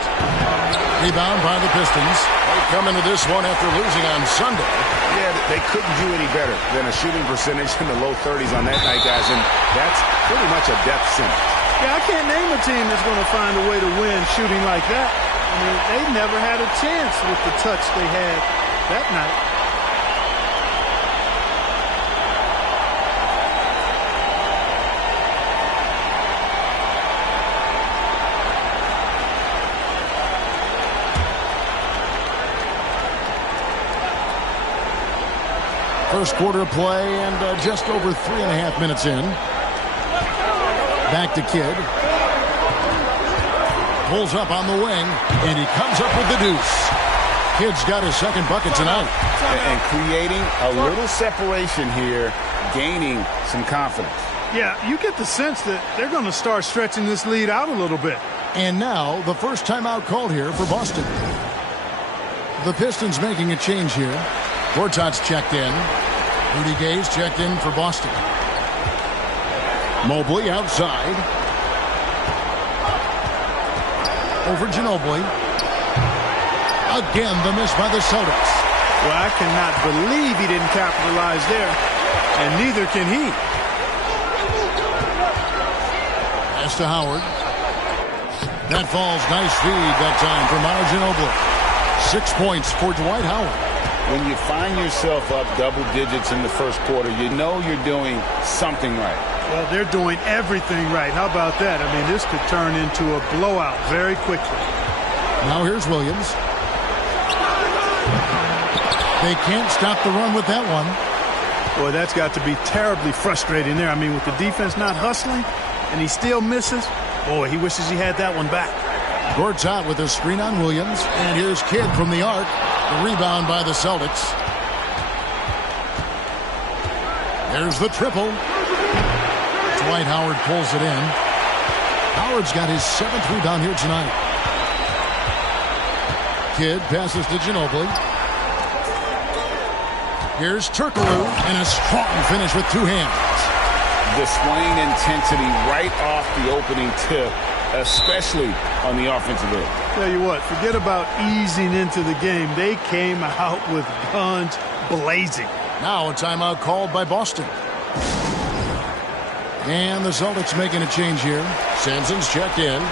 Rebound by the Pistons. They come into this one after losing on Sunday. Yeah, they couldn't do any better than a shooting percentage in the low 30s on that night, guys, and that's pretty much a death sentence. Yeah, I can't name a team that's going to find a way to win shooting like that. I mean, they never had a chance with the touch they had that night. First quarter of play and just over 3.5 minutes in. Back to Kidd. Pulls up on the wing, and he comes up with the deuce. Kidd's got his second bucket tonight. And creating a little separation here, gaining some confidence. Yeah, you get the sense that they're going to start stretching this lead out a little bit. And now the first timeout called here for Boston. The Pistons making a change here. Gortat's checked in. Rudy Gay's checked in for Boston. Mobley outside. Over Ginobili. Again, the miss by the Celtics. Well, I cannot believe he didn't capitalize there, and neither can he. Pass to Howard. That falls. Nice feed that time for Manu Ginobili. 6 points for Dwight Howard. When you find yourself up double digits in the first quarter, you know you're doing something right. Well, they're doing everything right. How about that? I mean, this could turn into a blowout very quickly. Now here's Williams. They can't stop the run with that one. Boy, that's got to be terribly frustrating there. I mean, with the defense not hustling and he still misses, boy, he wishes he had that one back. Gortat with a screen on Williams. And here's Kidd from the arc. The rebound by the Celtics. There's the triple. Dwight Howard pulls it in. Howard's got his 7th rebound here tonight. Kidd passes to Ginobili. Here's Turkoglu, and a strong finish with 2 hands. Displaying intensity right off the opening tip, especially on the offensive end. Tell you what, forget about easing into the game. They came out with guns blazing. Now a timeout called by Boston. And the Celtics making a change here. Sampson's checked in.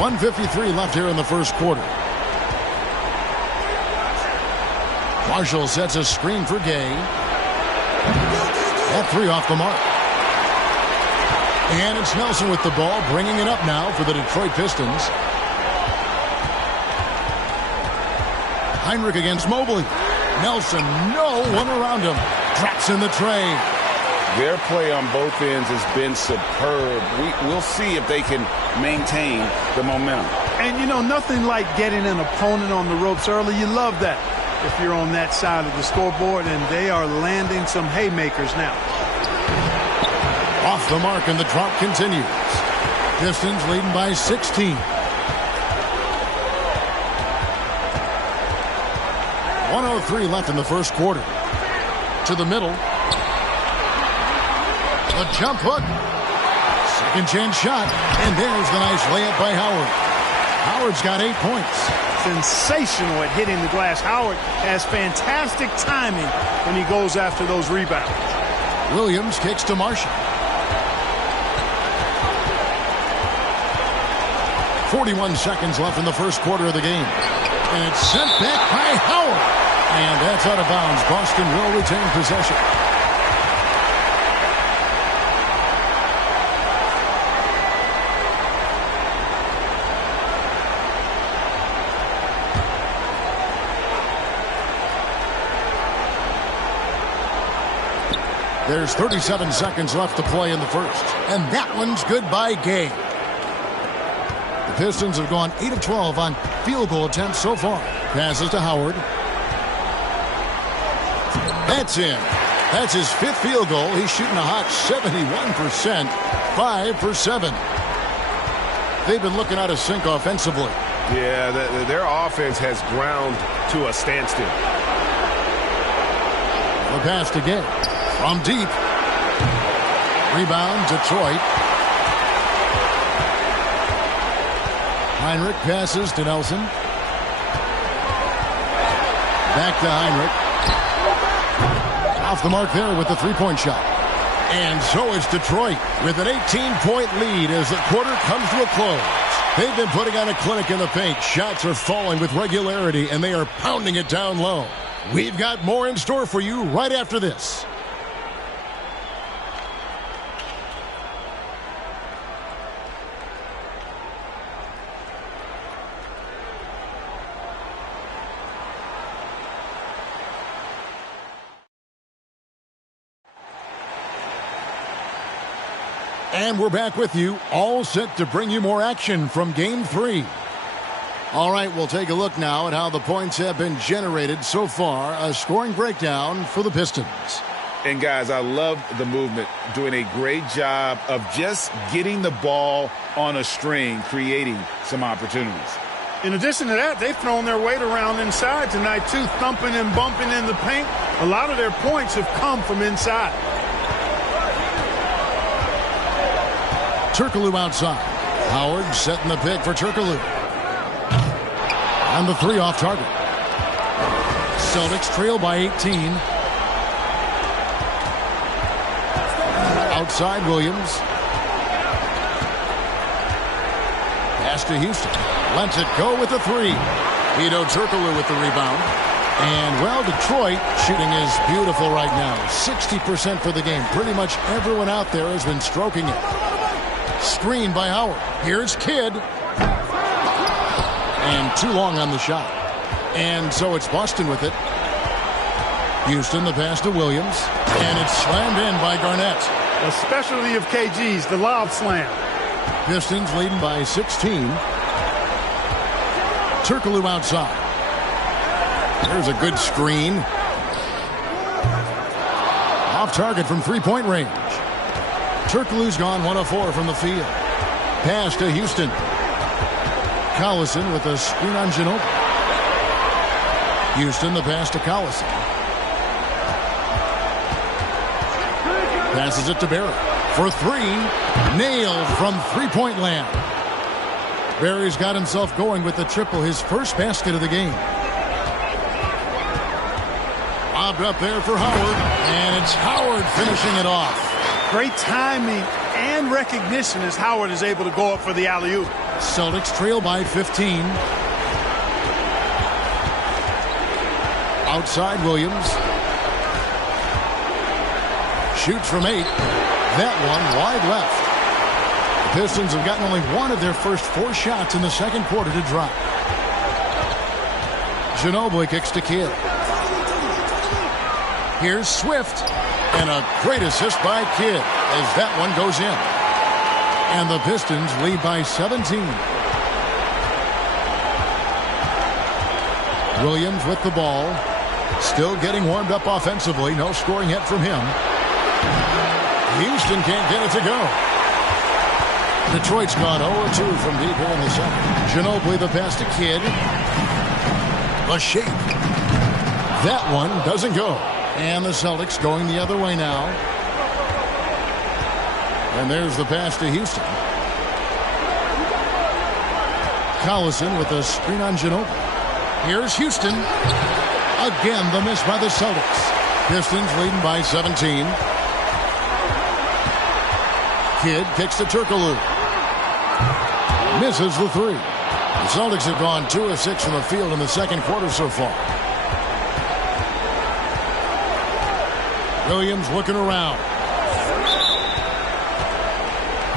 1:53 left here in the first quarter. Marshall sets a screen for Gay. That 3 off the mark. And it's Nelson with the ball, bringing it up now for the Detroit Pistons. Heinrich against Mobley. Nelson, no one around him. Drops in the tray. Their play on both ends has been superb. We'll see if they can maintain the momentum. And, you know, nothing like getting an opponent on the ropes early. You love that if you're on that side of the scoreboard, and they are landing some haymakers now. Off the mark, and the drop continues. Pistons leading by 16. 1:03 left in the first quarter. To the middle. The jump hook. Second chance shot. And there's the nice layup by Howard. Howard's got 8 points. Sensational at hitting the glass. Howard has fantastic timing when he goes after those rebounds. Williams kicks to Marshall. 41 seconds left in the first quarter of the game. And it's sent back by Howard. And that's out of bounds. Boston will retain possession. There's 37 seconds left to play in the first. And that one's good by Gay. Pistons have gone 8 of 12 on field goal attempts so far. Passes to Howard. That's in. That's his 5th field goal. He's shooting a hot 71%, 5 for 7. They've been looking out of sync offensively. Yeah, their offense has ground to a standstill. The pass to Gay. From deep. Rebound, Detroit. Heinrich passes to Nelson. Back to Heinrich. Off the mark there with the three-point shot. And so it's Detroit with an 18-point lead as the quarter comes to a close. They've been putting on a clinic in the paint. Shots are falling with regularity, and they are pounding it down low. We've got more in store for you right after this. And we're back with you, all set to bring you more action from Game 3. All right, we'll take a look now at how the points have been generated so far. A scoring breakdown for the Pistons. And, guys, I love the movement, doing a great job of just getting the ball on a string, creating some opportunities. In addition to that, they've thrown their weight around inside tonight, too, thumping and bumping in the paint. A lot of their points have come from inside. Turkoglu outside. Howard setting the pick for Turkoglu. And the 3 off target. Celtics trail by 18. Outside Williams. Pass to Houston. Lets it go with the 3. Hedo Turkoglu with the rebound. And, well, Detroit shooting is beautiful right now. 60% for the game. Pretty much everyone out there has been stroking it. Screen by Howard. Here's Kidd. And too long on the shot. And so it's Boston with it. Houston, the pass to Williams. And it's slammed in by Garnett. A specialty of KG's, the lob slam. Pistons leading by 16. Turkoglu outside. There's a good screen. Off target from three-point range. Turkoglu's gone 1 of 4 from the field. Pass to Houston. Collison with a screen on Ginobili. Houston, the pass to Collison. Passes it to Barry. For 3. Nailed from three-point land. Barry's got himself going with the triple, his first basket of the game. Lobbed up there for Howard. And it's Howard finishing it off. Great timing and recognition as Howard is able to go up for the alley-oop. Celtics trail by 15. Outside Williams. Shoots from 8. That one wide left. The Pistons have gotten only one of their first 4 shots in the second quarter to drop. Ginobili kicks to Kidd. Here's Swift. And a great assist by Kidd as that one goes in. And the Pistons lead by 17. Williams with the ball. Still getting warmed up offensively. No scoring yet from him. Houston can't get it to go. Detroit's gone 0-2 from deep here in the second. Ginobili the pass to Kidd. The shape. That one doesn't go. And the Celtics going the other way now. And there's the pass to Houston. Collison with a screen on Ginobili. Here's Houston. Again, the miss by the Celtics. Pistons leading by 17. Kidd kicks to Turkoglu. Misses the 3. The Celtics have gone 2 of 6 from the field in the second quarter so far. Williams looking around.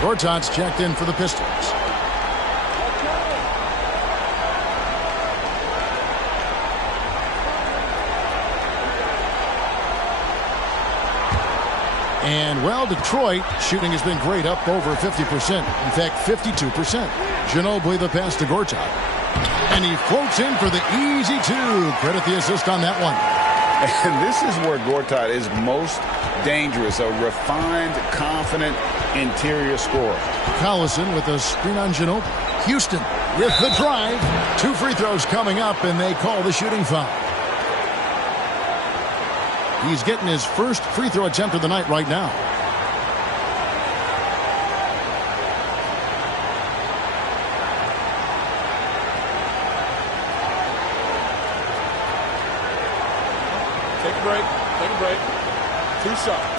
Gortat's checked in for the Pistons. And, well, Detroit shooting has been great, up over 50%. In fact, 52%. Ginobili the pass to Gortat. And he floats in for the easy two. Credit the assist on that one. And this is where Gortat is most dangerous, a refined, confident interior scorer. Collison with a screen on Ginobili. Houston with the drive. 2 free throws coming up, and they call the shooting foul. He's getting his first free throw attempt of the night right now. Take a break. Take a break. 2 shots.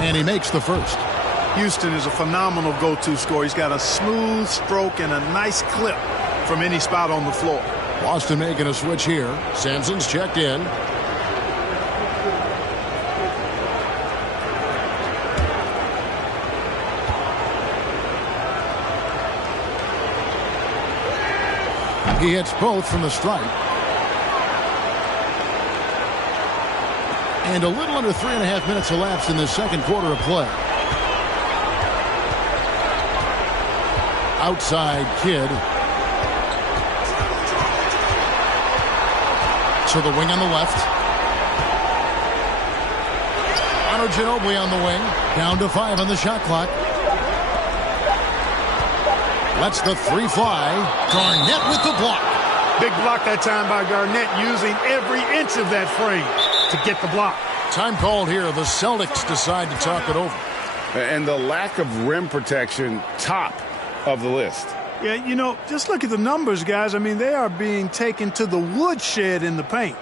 And he makes the first. Houston is a phenomenal go-to scorer. He's got a smooth stroke and a nice clip from any spot on the floor. Boston making a switch here. Sampson's checked in. He hits both from the stripe. And a little under 3.5 minutes elapsed in the second quarter of play. Outside Kidd. To the wing on the left. Manu Ginobili on the wing. Down to 5 on the shot clock. Lets the 3 fly. Garnett with the block. Big block that time by Garnett, using every inch of that frame to get the block. Time called here. The Celtics decide to talk it over. And the lack of rim protection, top of the list. Yeah, you know, just look at the numbers, guys. I mean, they are being taken to the woodshed in the paint.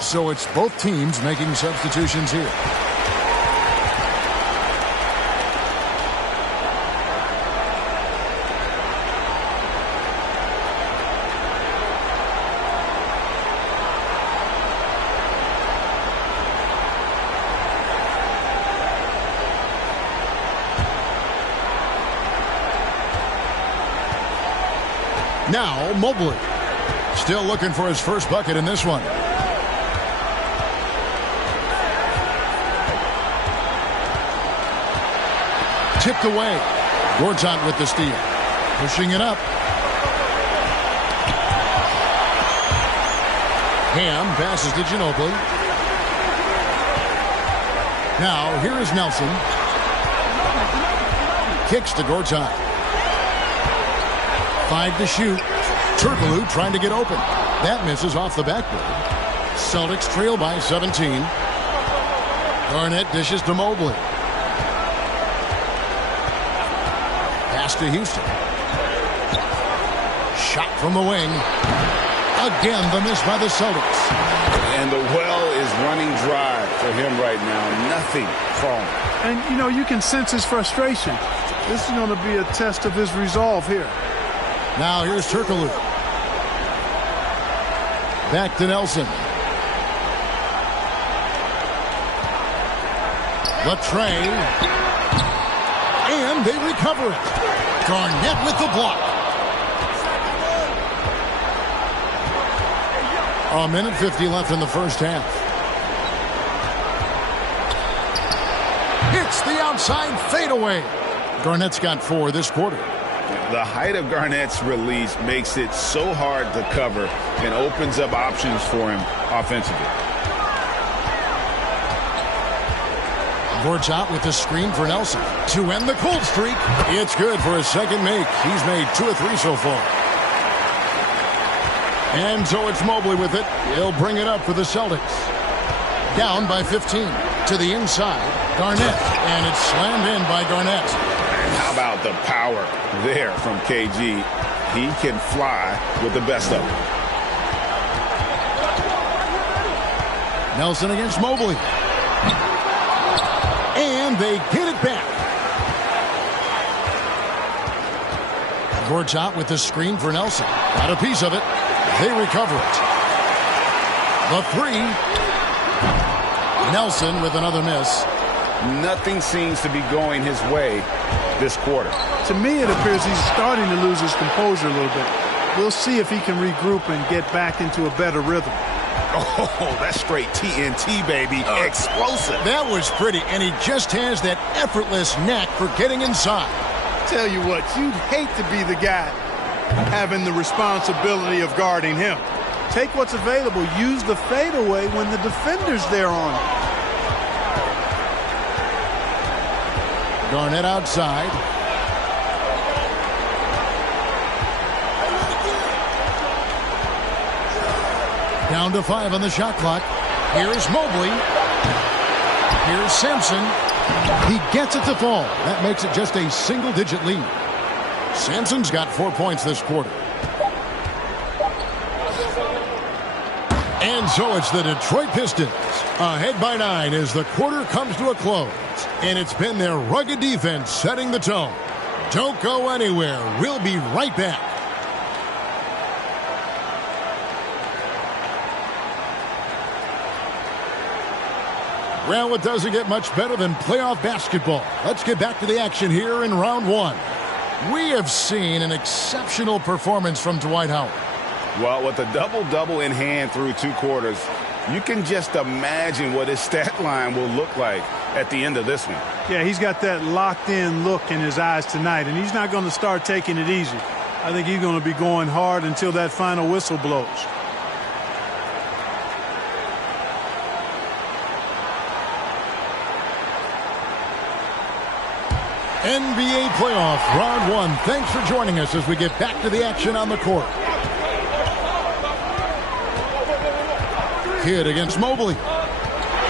So it's both teams making substitutions here. Now, Mobley. Still looking for his first bucket in this one. Tipped away. Gortat with the steal. Pushing it up. Ham passes to Ginobili. Now, here is Nelson. Kicks to Gortat. 5 to shoot. Turkoglu trying to get open. That misses off the backboard. Celtics trail by 17. Garnett dishes to Mobley. Pass to Houston. Shot from the wing. Again, the miss by the Celtics. And the well is running dry for him right now. Nothing falling. And, you know, you can sense his frustration. This is going to be a test of his resolve here. Now here's Turkoglu. Back to Nelson. Latrey. And they recover it. Garnett with the block. A minute 50 left in the first half. It's the outside fadeaway. Garnett's got 4 this quarter. The height of Garnett's release makes it so hard to cover and opens up options for him offensively. Gortat with the screen for Nelson to end the cold streak. It's good for his second make. He's made 2 or 3 so far. And so it's Mobley with it. He'll bring it up for the Celtics. Down by 15 to the inside. Garnett, and it's slammed in by Garnett. And how about the power there from KG? He can fly with the best of them. Nelson against Mobley. And they get it back. Gortat with the screen for Nelson. Got a piece of it. They recover it. The 3. Nelson with another miss. Nothing seems to be going his way this quarter. To me, it appears he's starting to lose his composure a little bit. We'll see if he can regroup and get back into a better rhythm. Oh, that's straight TNT, baby. Explosive. That was pretty, and he just has that effortless knack for getting inside. Tell you what, you'd hate to be the guy having the responsibility of guarding him. Take what's available. Use the fadeaway when the defender's there on it. Garnett outside. Down to 5 on the shot clock. Here's Mobley. Here's Sampson. He gets it to fall. That makes it just a single-digit lead. Sampson's got 4 points this quarter. And so it's the Detroit Pistons ahead by 9 as the quarter comes to a close. And it's been their rugged defense setting the tone. Don't go anywhere. We'll be right back. Well, it doesn't get much better than playoff basketball. Let's get back to the action here in round 1. We have seen an exceptional performance from Dwight Howard. Well, with a double-double in hand through 2 quarters, you can just imagine what his stat line will look like at the end of this one. Yeah, he's got that locked-in look in his eyes tonight, and he's not going to start taking it easy. I think he's going to be going hard until that final whistle blows. NBA playoff round 1. Thanks for joining us as we get back to the action on the court. Kidd against Mobley.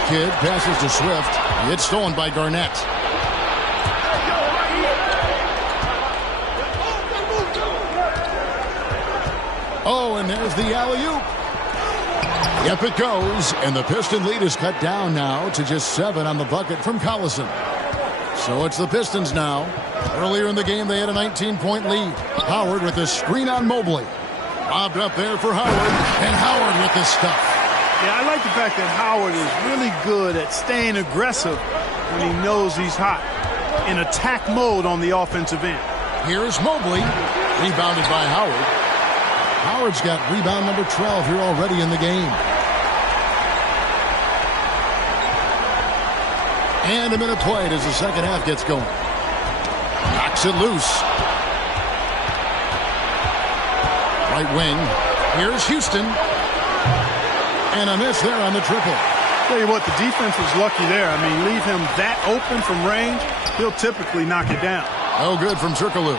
Kidd passes to Swift. It's stolen by Garnett. Oh, and there's the alley-oop. Yep, it goes. And the Piston lead is cut down now to just 7 on the bucket from Collison. So it's the Pistons now. Earlier in the game, they had a 19-point lead. Howard with the screen on Mobley. Lobbed up there for Howard. And Howard with the stuff. Yeah, I like the fact that Howard is really good at staying aggressive when he knows he's hot. In attack mode on the offensive end. Here's Mobley. Rebounded by Howard. Howard's got rebound number 12 here already in the game. And a minute played as the second half gets going. Knocks it loose. Right wing. Here's Houston. And a miss there on the triple. Tell you what, the defense was lucky there. I mean, leave him that open from range, he'll typically knock it down. Oh, good from Turkoglu.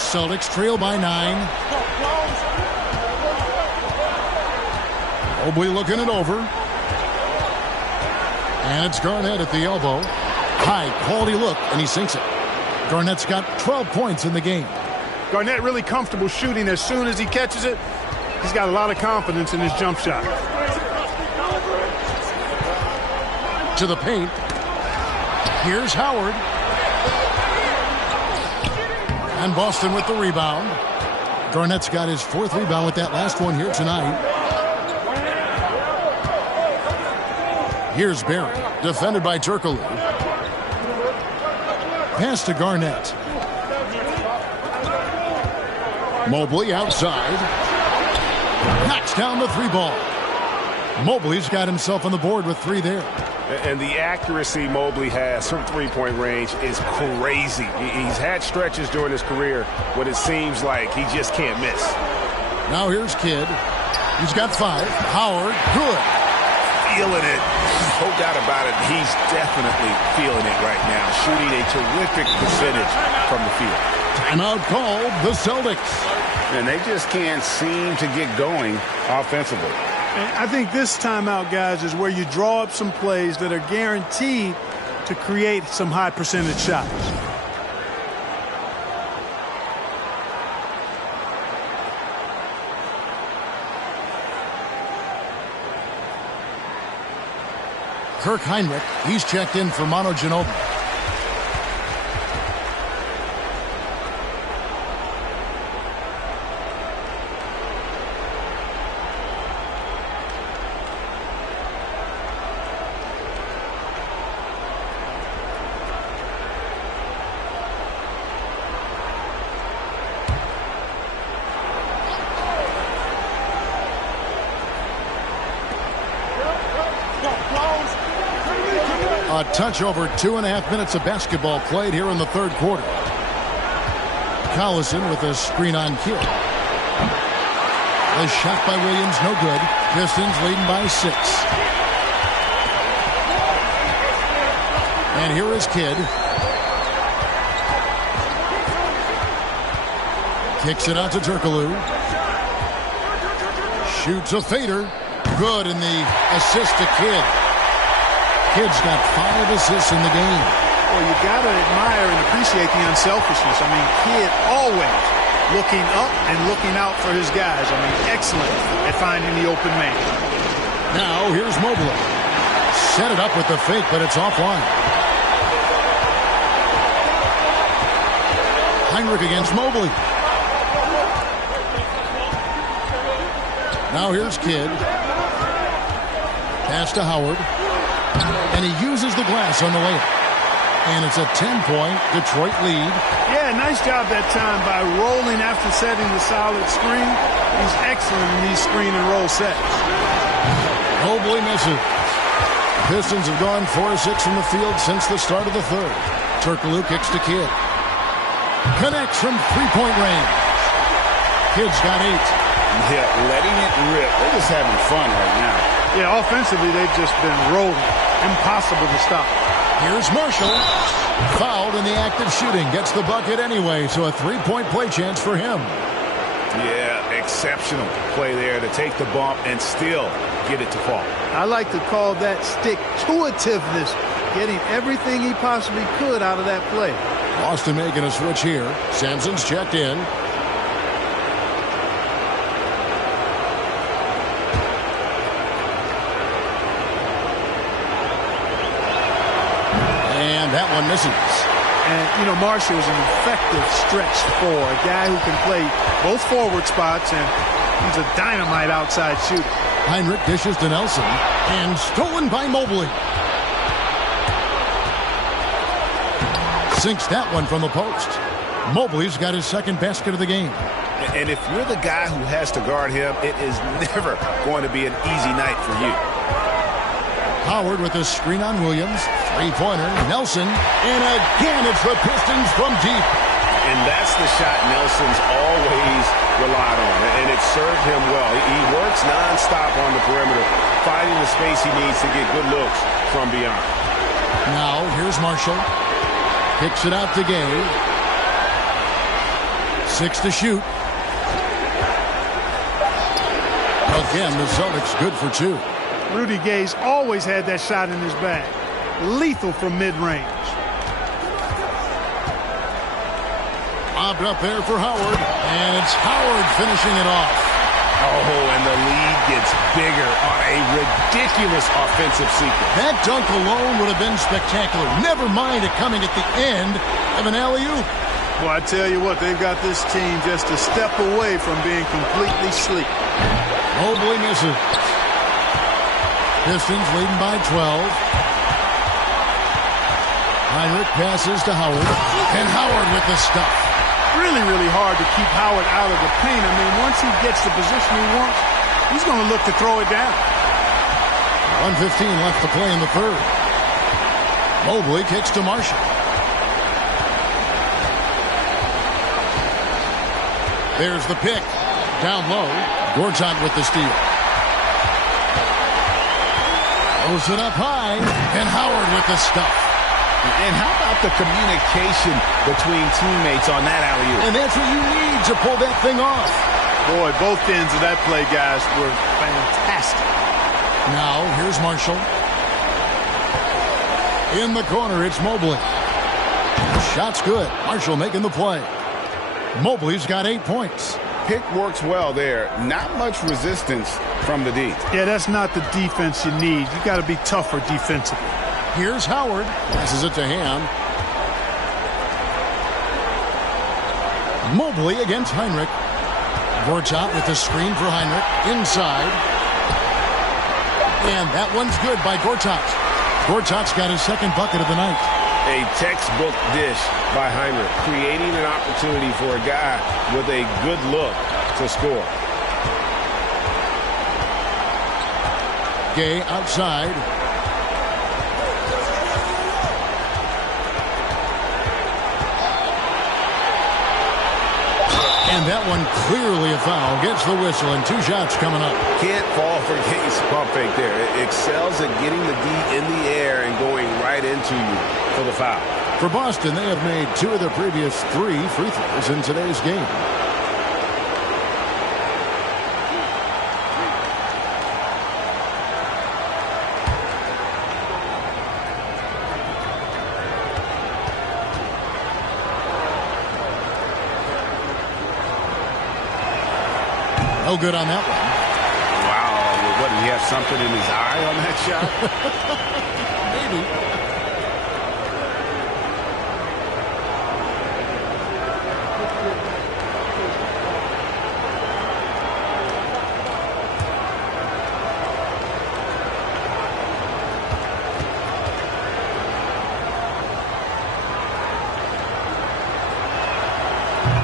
Celtics trail by 9. Mobley looking it over. And it's Garnett at the elbow. High quality look, and he sinks it. Garnett's got 12 points in the game. Garnett really comfortable shooting as soon as he catches it. He's got a lot of confidence in his jump shot. To the paint. Here's Howard. And Boston with the rebound. Garnett's got his 4th rebound with that last one here tonight. Here's Barry, defended by Turkoglu. Pass to Garnett. Mobley outside. Knocks down the 3 ball. Mobley's got himself on the board with 3 there. And the accuracy Mobley has from 3-point range is crazy. He's had stretches during his career when it seems like he just can't miss. Now here's Kidd. He's got 5. Howard, good. Feeling it. No doubt about it. He's definitely feeling it right now. Shooting a terrific percentage from the field. Timeout called the Celtics. And they just can't seem to get going offensively. And I think this timeout, guys, is where you draw up some plays that are guaranteed to create some high percentage shots. Kirk Heinrich, he's checked in for Manu Ginobili. A touch over 2.5 minutes of basketball played here in the third quarter. Collison with a screen on Kidd. The shot by Williams, no good. Pistons leading by 6. And here is Kidd. Kicks it out to Turkoglu. Shoots a fader. Good, and the assist to Kidd. Kidd's got 5 assists in the game. Well, you got to admire and appreciate the unselfishness. I mean, Kidd always looking up and looking out for his guys. I mean, excellent at finding the open man. Now, here's Mobley. Set it up with the fake, but it's offline. Hinrich against Mobley. Now here's Kidd. Pass to Howard. And he uses the glass on the layup. And it's a 10-point Detroit lead. Yeah, nice job that time by rolling after setting the solid screen. He's excellent in these screen and roll sets. Mobley misses. Pistons have gone 4 of 6 from the field since the start of the third. Turkoglu kicks to Kidd. Connects from three-point range. Kidd's got 8. Yeah, letting it rip. They're just having fun right now. Yeah, offensively, they've just been rolling. Impossible to stop. Here's Marshall. Fouled in the act of shooting. Gets the bucket anyway, so a 3-point play chance for him. Yeah, exceptional play there to take the bump and still get it to fall. I like to call that stick-to-itiveness, getting everything he possibly could out of that play. Boston making a switch here. Sampson's checked in. And that one misses. And, you know, Marshall is an effective stretch for a guy who can play both forward spots, and he's a dynamite outside shooter. Hinrich dishes to Nelson, and stolen by Mobley. Sinks that one from the post. Mobley's got his second basket of the game. And if you're the guy who has to guard him, it is never going to be an easy night for you. Howard with a screen on Williams. Three-pointer. Nelson. And again, it's the Pistons from deep. And that's the shot Nelson's always relied on. And it served him well. He works nonstop on the perimeter, finding the space he needs to get good looks from beyond. Now, here's Marshall. Kicks it out to Gay. 6 to shoot. Again, the Celtics good for 2. Rudy Gay's always had that shot in his bag. Lethal from mid-range. Lobbed up there for Howard. And it's Howard finishing it off. Oh, and the lead gets bigger on a ridiculous offensive sequence. That dunk alone would have been spectacular. Never mind it coming at the end of an alley-oop. Well, I tell you what, they've got this team just a step away from being completely sleep. Mobley misses. Pistons leading by 12. Hinrich passes to Howard. And Howard with the stuff. Really, really hard to keep Howard out of the paint. I mean, once he gets the position he wants, he's going to look to throw it down. 1:15 left to play in the third. Mobley kicks to Marshall. There's the pick. Down low. Gortat with the steal. Throws it up high. And Howard with the stuff. And how about the communication between teammates on that alley-oop? And that's what you need to pull that thing off. Boy, both ends of that play, guys, were fantastic. Now, here's Marshall. In the corner, it's Mobley. Shot's good. Marshall making the play. Mobley's got 8 points. Pick works well there. Not much resistance from the D. Yeah, that's not the defense you need. You got to be tougher defensively. Here's Howard. Passes it to Ham. Mobley against Hinrich. Gortat with the screen for Hinrich. Inside. And that one's good by Gortat. Gortat's got his second bucket of the night. A textbook dish by Hinrich, creating an opportunity for a guy with a good look to score. Gay outside. that one clearly a foul. Gets the whistle, and 2 shots coming up. Can't fall for Gates' pump fake there. It excels at getting the D in the air and going right into you for the foul. For Boston, they have made 2 of their previous 3 free throws in today's game. No good on that one. Wow. What, did he have something in his eye on that shot? Maybe.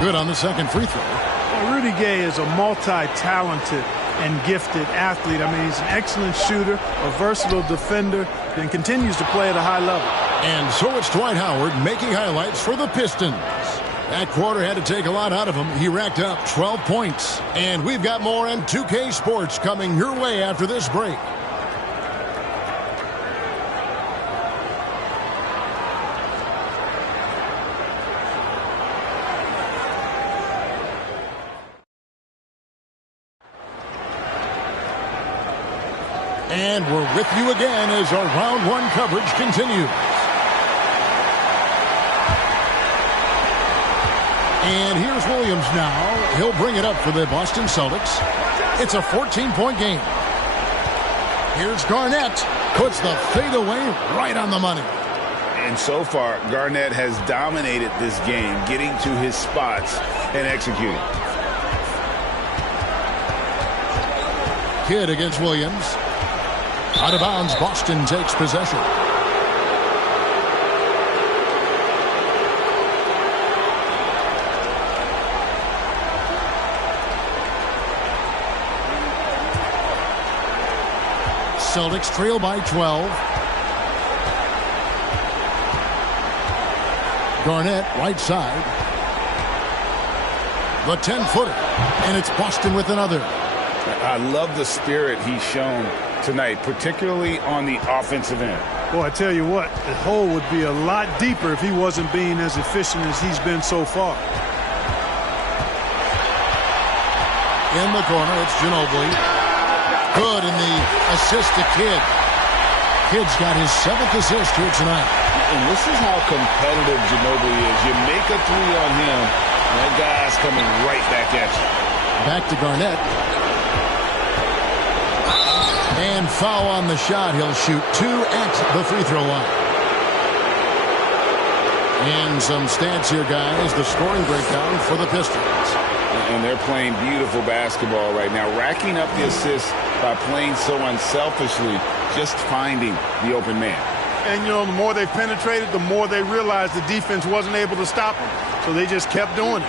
Good on the second free throw. Well, Rudy Gay is a multi-talented and gifted athlete. I mean, he's an excellent shooter, a versatile defender, and continues to play at a high level. And so it's Dwight Howard making highlights for the Pistons. That quarter had to take a lot out of him. He racked up 12 points. And we've got more M2K Sports coming your way after this break. And we're with you again as our round 1 coverage continues. And here's Williams now. He'll bring it up for the Boston Celtics. It's a 14-point game. Here's Garnett. Puts the fadeaway right on the money. And so far, Garnett has dominated this game, getting to his spots and executing. Kidd against Williams. Out of bounds, Boston takes possession. Celtics trail by 12. Garnett, right side. The 10-footer. And it's Boston with another. I love the spirit he's shown tonight, particularly on the offensive end. Boy, I tell you what, the hole would be a lot deeper if he wasn't being as efficient as he's been so far. In the corner, it's Ginobili. Good in the assist to Kidd. Kidd's got his 7th assist here tonight. And this is how competitive Ginobili is. You make a 3 on him, and that guy's coming right back at you. Back to Garnett. And foul on the shot. He'll shoot 2 at the free throw line. And some stats here, guys. The scoring breakdown for the Pistons. And they're playing beautiful basketball right now, racking up the assists by playing so unselfishly, just finding the open man. And, you know, the more they penetrated, the more they realized the defense wasn't able to stop them. So they just kept doing it.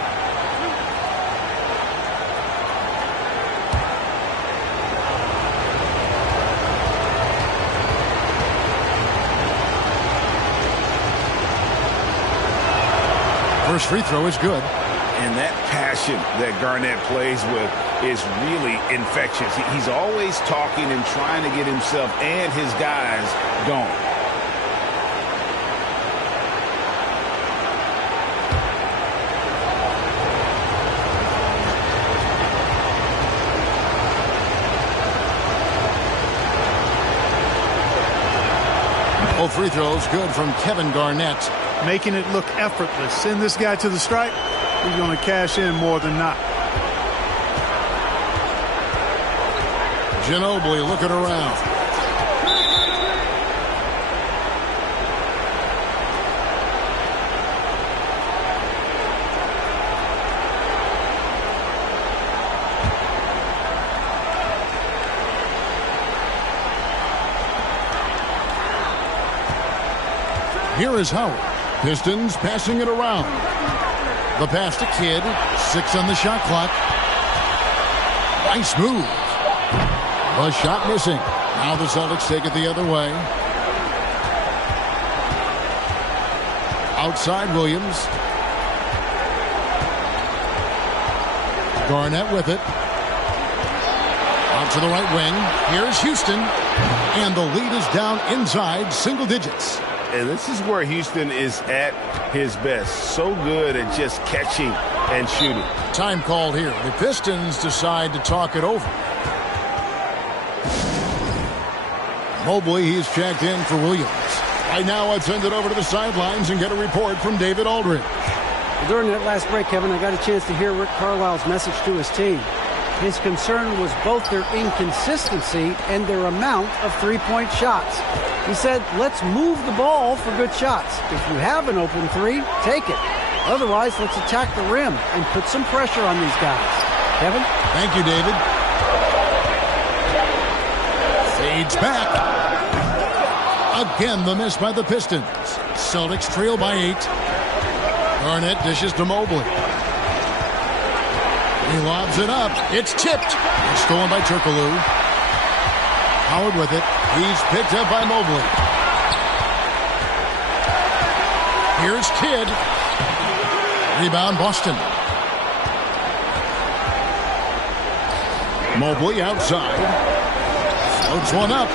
First free throw is good. And that passion that Garnett plays with is really infectious. He's always talking and trying to get himself and his guys going. Both free throws good from Kevin Garnett. Making it look effortless. Send this guy to the stripe. He's going to cash in more than not. Ginobili looking around. Here is Howard. Pistons passing it around. The pass to Kidd. 6 on the shot clock. Nice move. The shot missing. Now the Celtics take it the other way. Outside Williams. Garnett with it. Out to the right wing. Here's Houston. And the lead is down inside single digits. And this is where Houston is at his best. So good at just catching and shooting. Time called here. The Pistons decide to talk it over. Mobley, he's checked in for Williams. Right now, I'd send it over to the sidelines and get a report from David Aldridge. During that last break, Kevin, I got a chance to hear Rick Carlisle's message to his team. His concern was both their inconsistency and their amount of three-point shots. He said, let's move the ball for good shots. If you have an open three, take it. Otherwise, let's attack the rim and put some pressure on these guys. Kevin? Thank you, David. Fades back. Again, the miss by the Pistons. Celtics trail by 8. Garnett dishes to Mobley. He lobs it up. It's tipped. It's stolen by Turkoglu. Howard with it. He's picked up by Mobley. Here's Kidd. Rebound Boston. Mobley outside. Floats one up.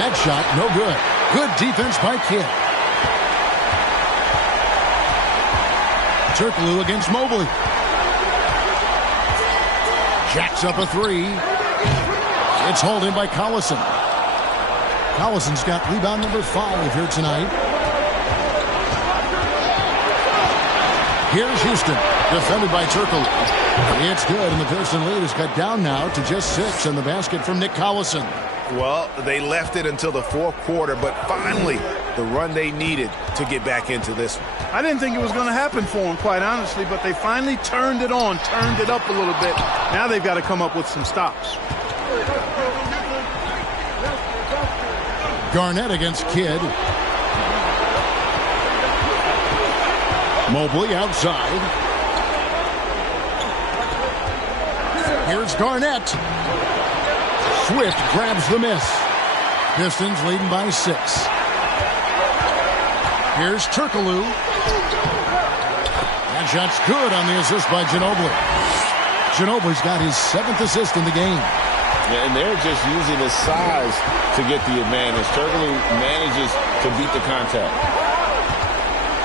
That shot no good. Good defense by Kidd. Turkoglu against Mobley. Jacks up a three. It's hauled in by Collison. Collison's got rebound number 5 here tonight. Here's Houston, defended by Turkoglu. It's good, and the Pearson lead is cut down now to just 6 in the basket from Nick Collison. Well, they left it until the fourth quarter, but finally the run they needed to get back into this one. I didn't think it was going to happen for them, quite honestly, but they finally turned it on, turned it up a little bit. Now they've got to come up with some stops. Garnett against Kidd. Mobley outside. Here's Garnett. Swift grabs the miss. Pistons leading by 6. Here's Turkoglu. That shot's good on the assist by Ginobili. Ginobili's got his 7th assist in the game. Yeah, and they're just using his size to get the advantage. Turkoglu manages to beat the contact.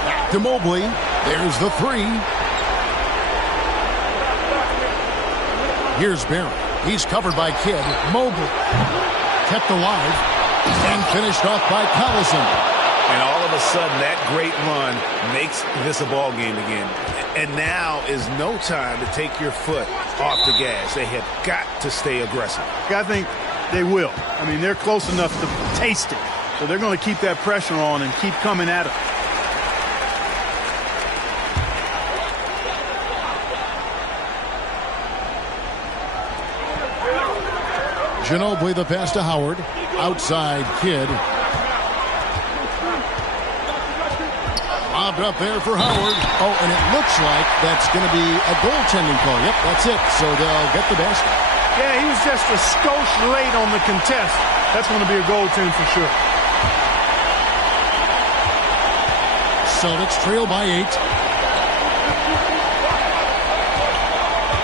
Back to Mobley. There's the 3. Here's Barry. He's covered by Kidd. Mobley kept alive and finished off by Collison. And all of a sudden, that great run makes this a ball game again. And now is no time to take your foot off the gas. They have got to stay aggressive. I think they will. I mean, they're close enough to taste it. So they're going to keep that pressure on and keep coming at it. Ginobili the pass to Howard. Outside Kidd. Lobbed up there for Howard. Oh, and it looks like that's going to be a goaltending call. Yep, that's it. So they'll get the basket. Yeah, he was just a skosh late on the contest. That's going to be a goaltend for sure. Celtics trail by 8.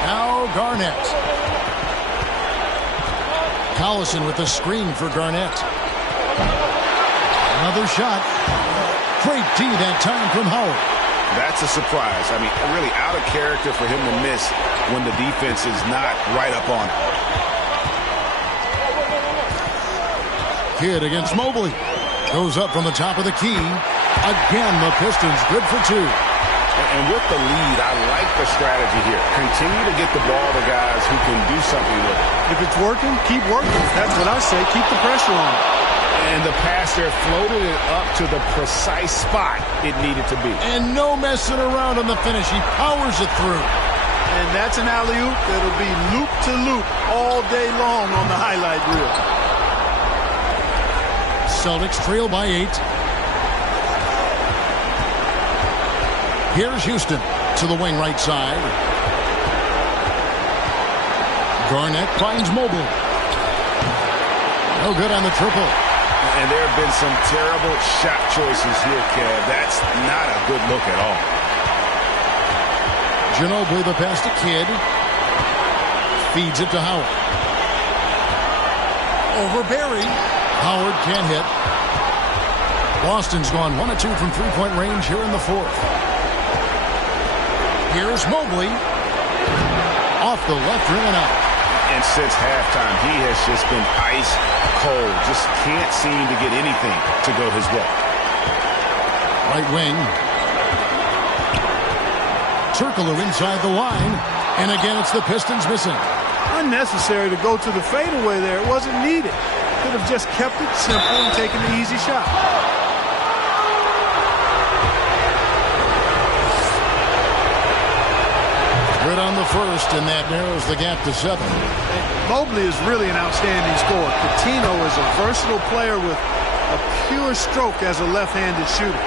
Now Garnett. Collison with the screen for Garnett. Another shot. Great D that time from Howard. That's a surprise. I mean, really out of character for him to miss when the defense is not right up on it. Kidd against Mobley. Goes up from the top of the key. Again, the Pistons good for 2. And with the lead, I like the strategy here. Continue to get the ball to guys who can do something with it. If it's working, keep working. That's what I say. Keep the pressure on. And the pass there floated it up to the precise spot it needed to be. And no messing around on the finish. He powers it through. And that's an alley-oop that'll be loop to loop all day long on the highlight reel. Celtics trail by 8. Here's Houston to the wing right side. Garnett finds Mobley. No good on the triple. And there have been some terrible shot choices here, Kev. That's not a good look at all. Ginobili the pass to Kidd. Feeds it to Howard. Over Barry. Howard can't hit. Boston's gone 1 of 2 from three-point range here in the fourth. Here's Mobley. Off the left rim and out. And since halftime, he has just been ice cold. Just can't seem to get anything to go his way. Right wing. Turkoglu inside the line. And again, it's the Pistons missing. Unnecessary to go to the fadeaway there. It wasn't needed. Could have just kept it simple and taken the easy shot. Good on the first, and that narrows the gap to 7. Mobley is really an outstanding scorer. Coutinho is a versatile player with a pure stroke as a left-handed shooter.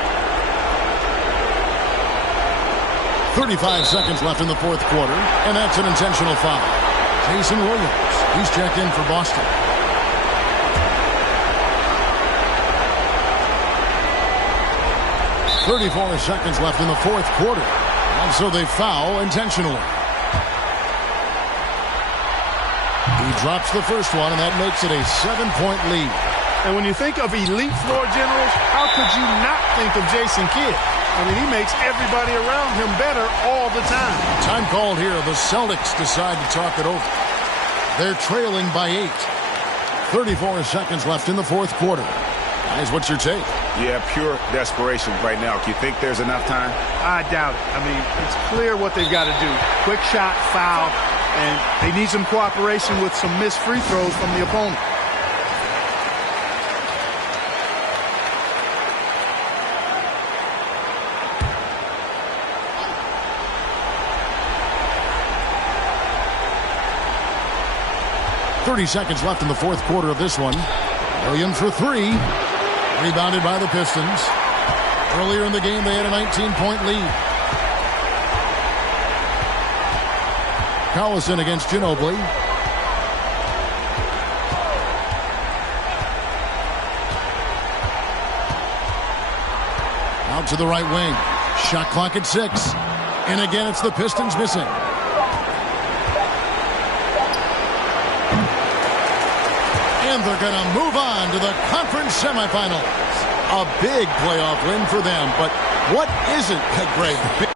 35 seconds left in the fourth quarter, and that's an intentional foul. Jason Williams, he's checked in for Boston. .34 seconds left in the fourth quarter. And so they foul intentionally. He drops the first one, and that makes it a 7-point lead. And when you think of elite floor generals, how could you not think of Jason Kidd? I mean, he makes everybody around him better all the time. Time called here. The Celtics decide to talk it over. They're trailing by 8. 34 seconds left in the fourth quarter. Guys, what's your take? Yeah, pure desperation right now. Do you think there's enough time? I doubt it. I mean, it's clear what they've got to do. Quick shot, foul, and they need some cooperation with some missed free throws from the opponent. .30 seconds left in the fourth quarter of this one. Williams for 3. Rebounded by the Pistons. Earlier in the game, they had a 19-point lead. Collison against Ginobili. Out to the right wing. Shot clock at 6. And again, it's the Pistons missing. And they're going to move on to the conference semifinals. A big playoff win for them. But what isn't, Greg?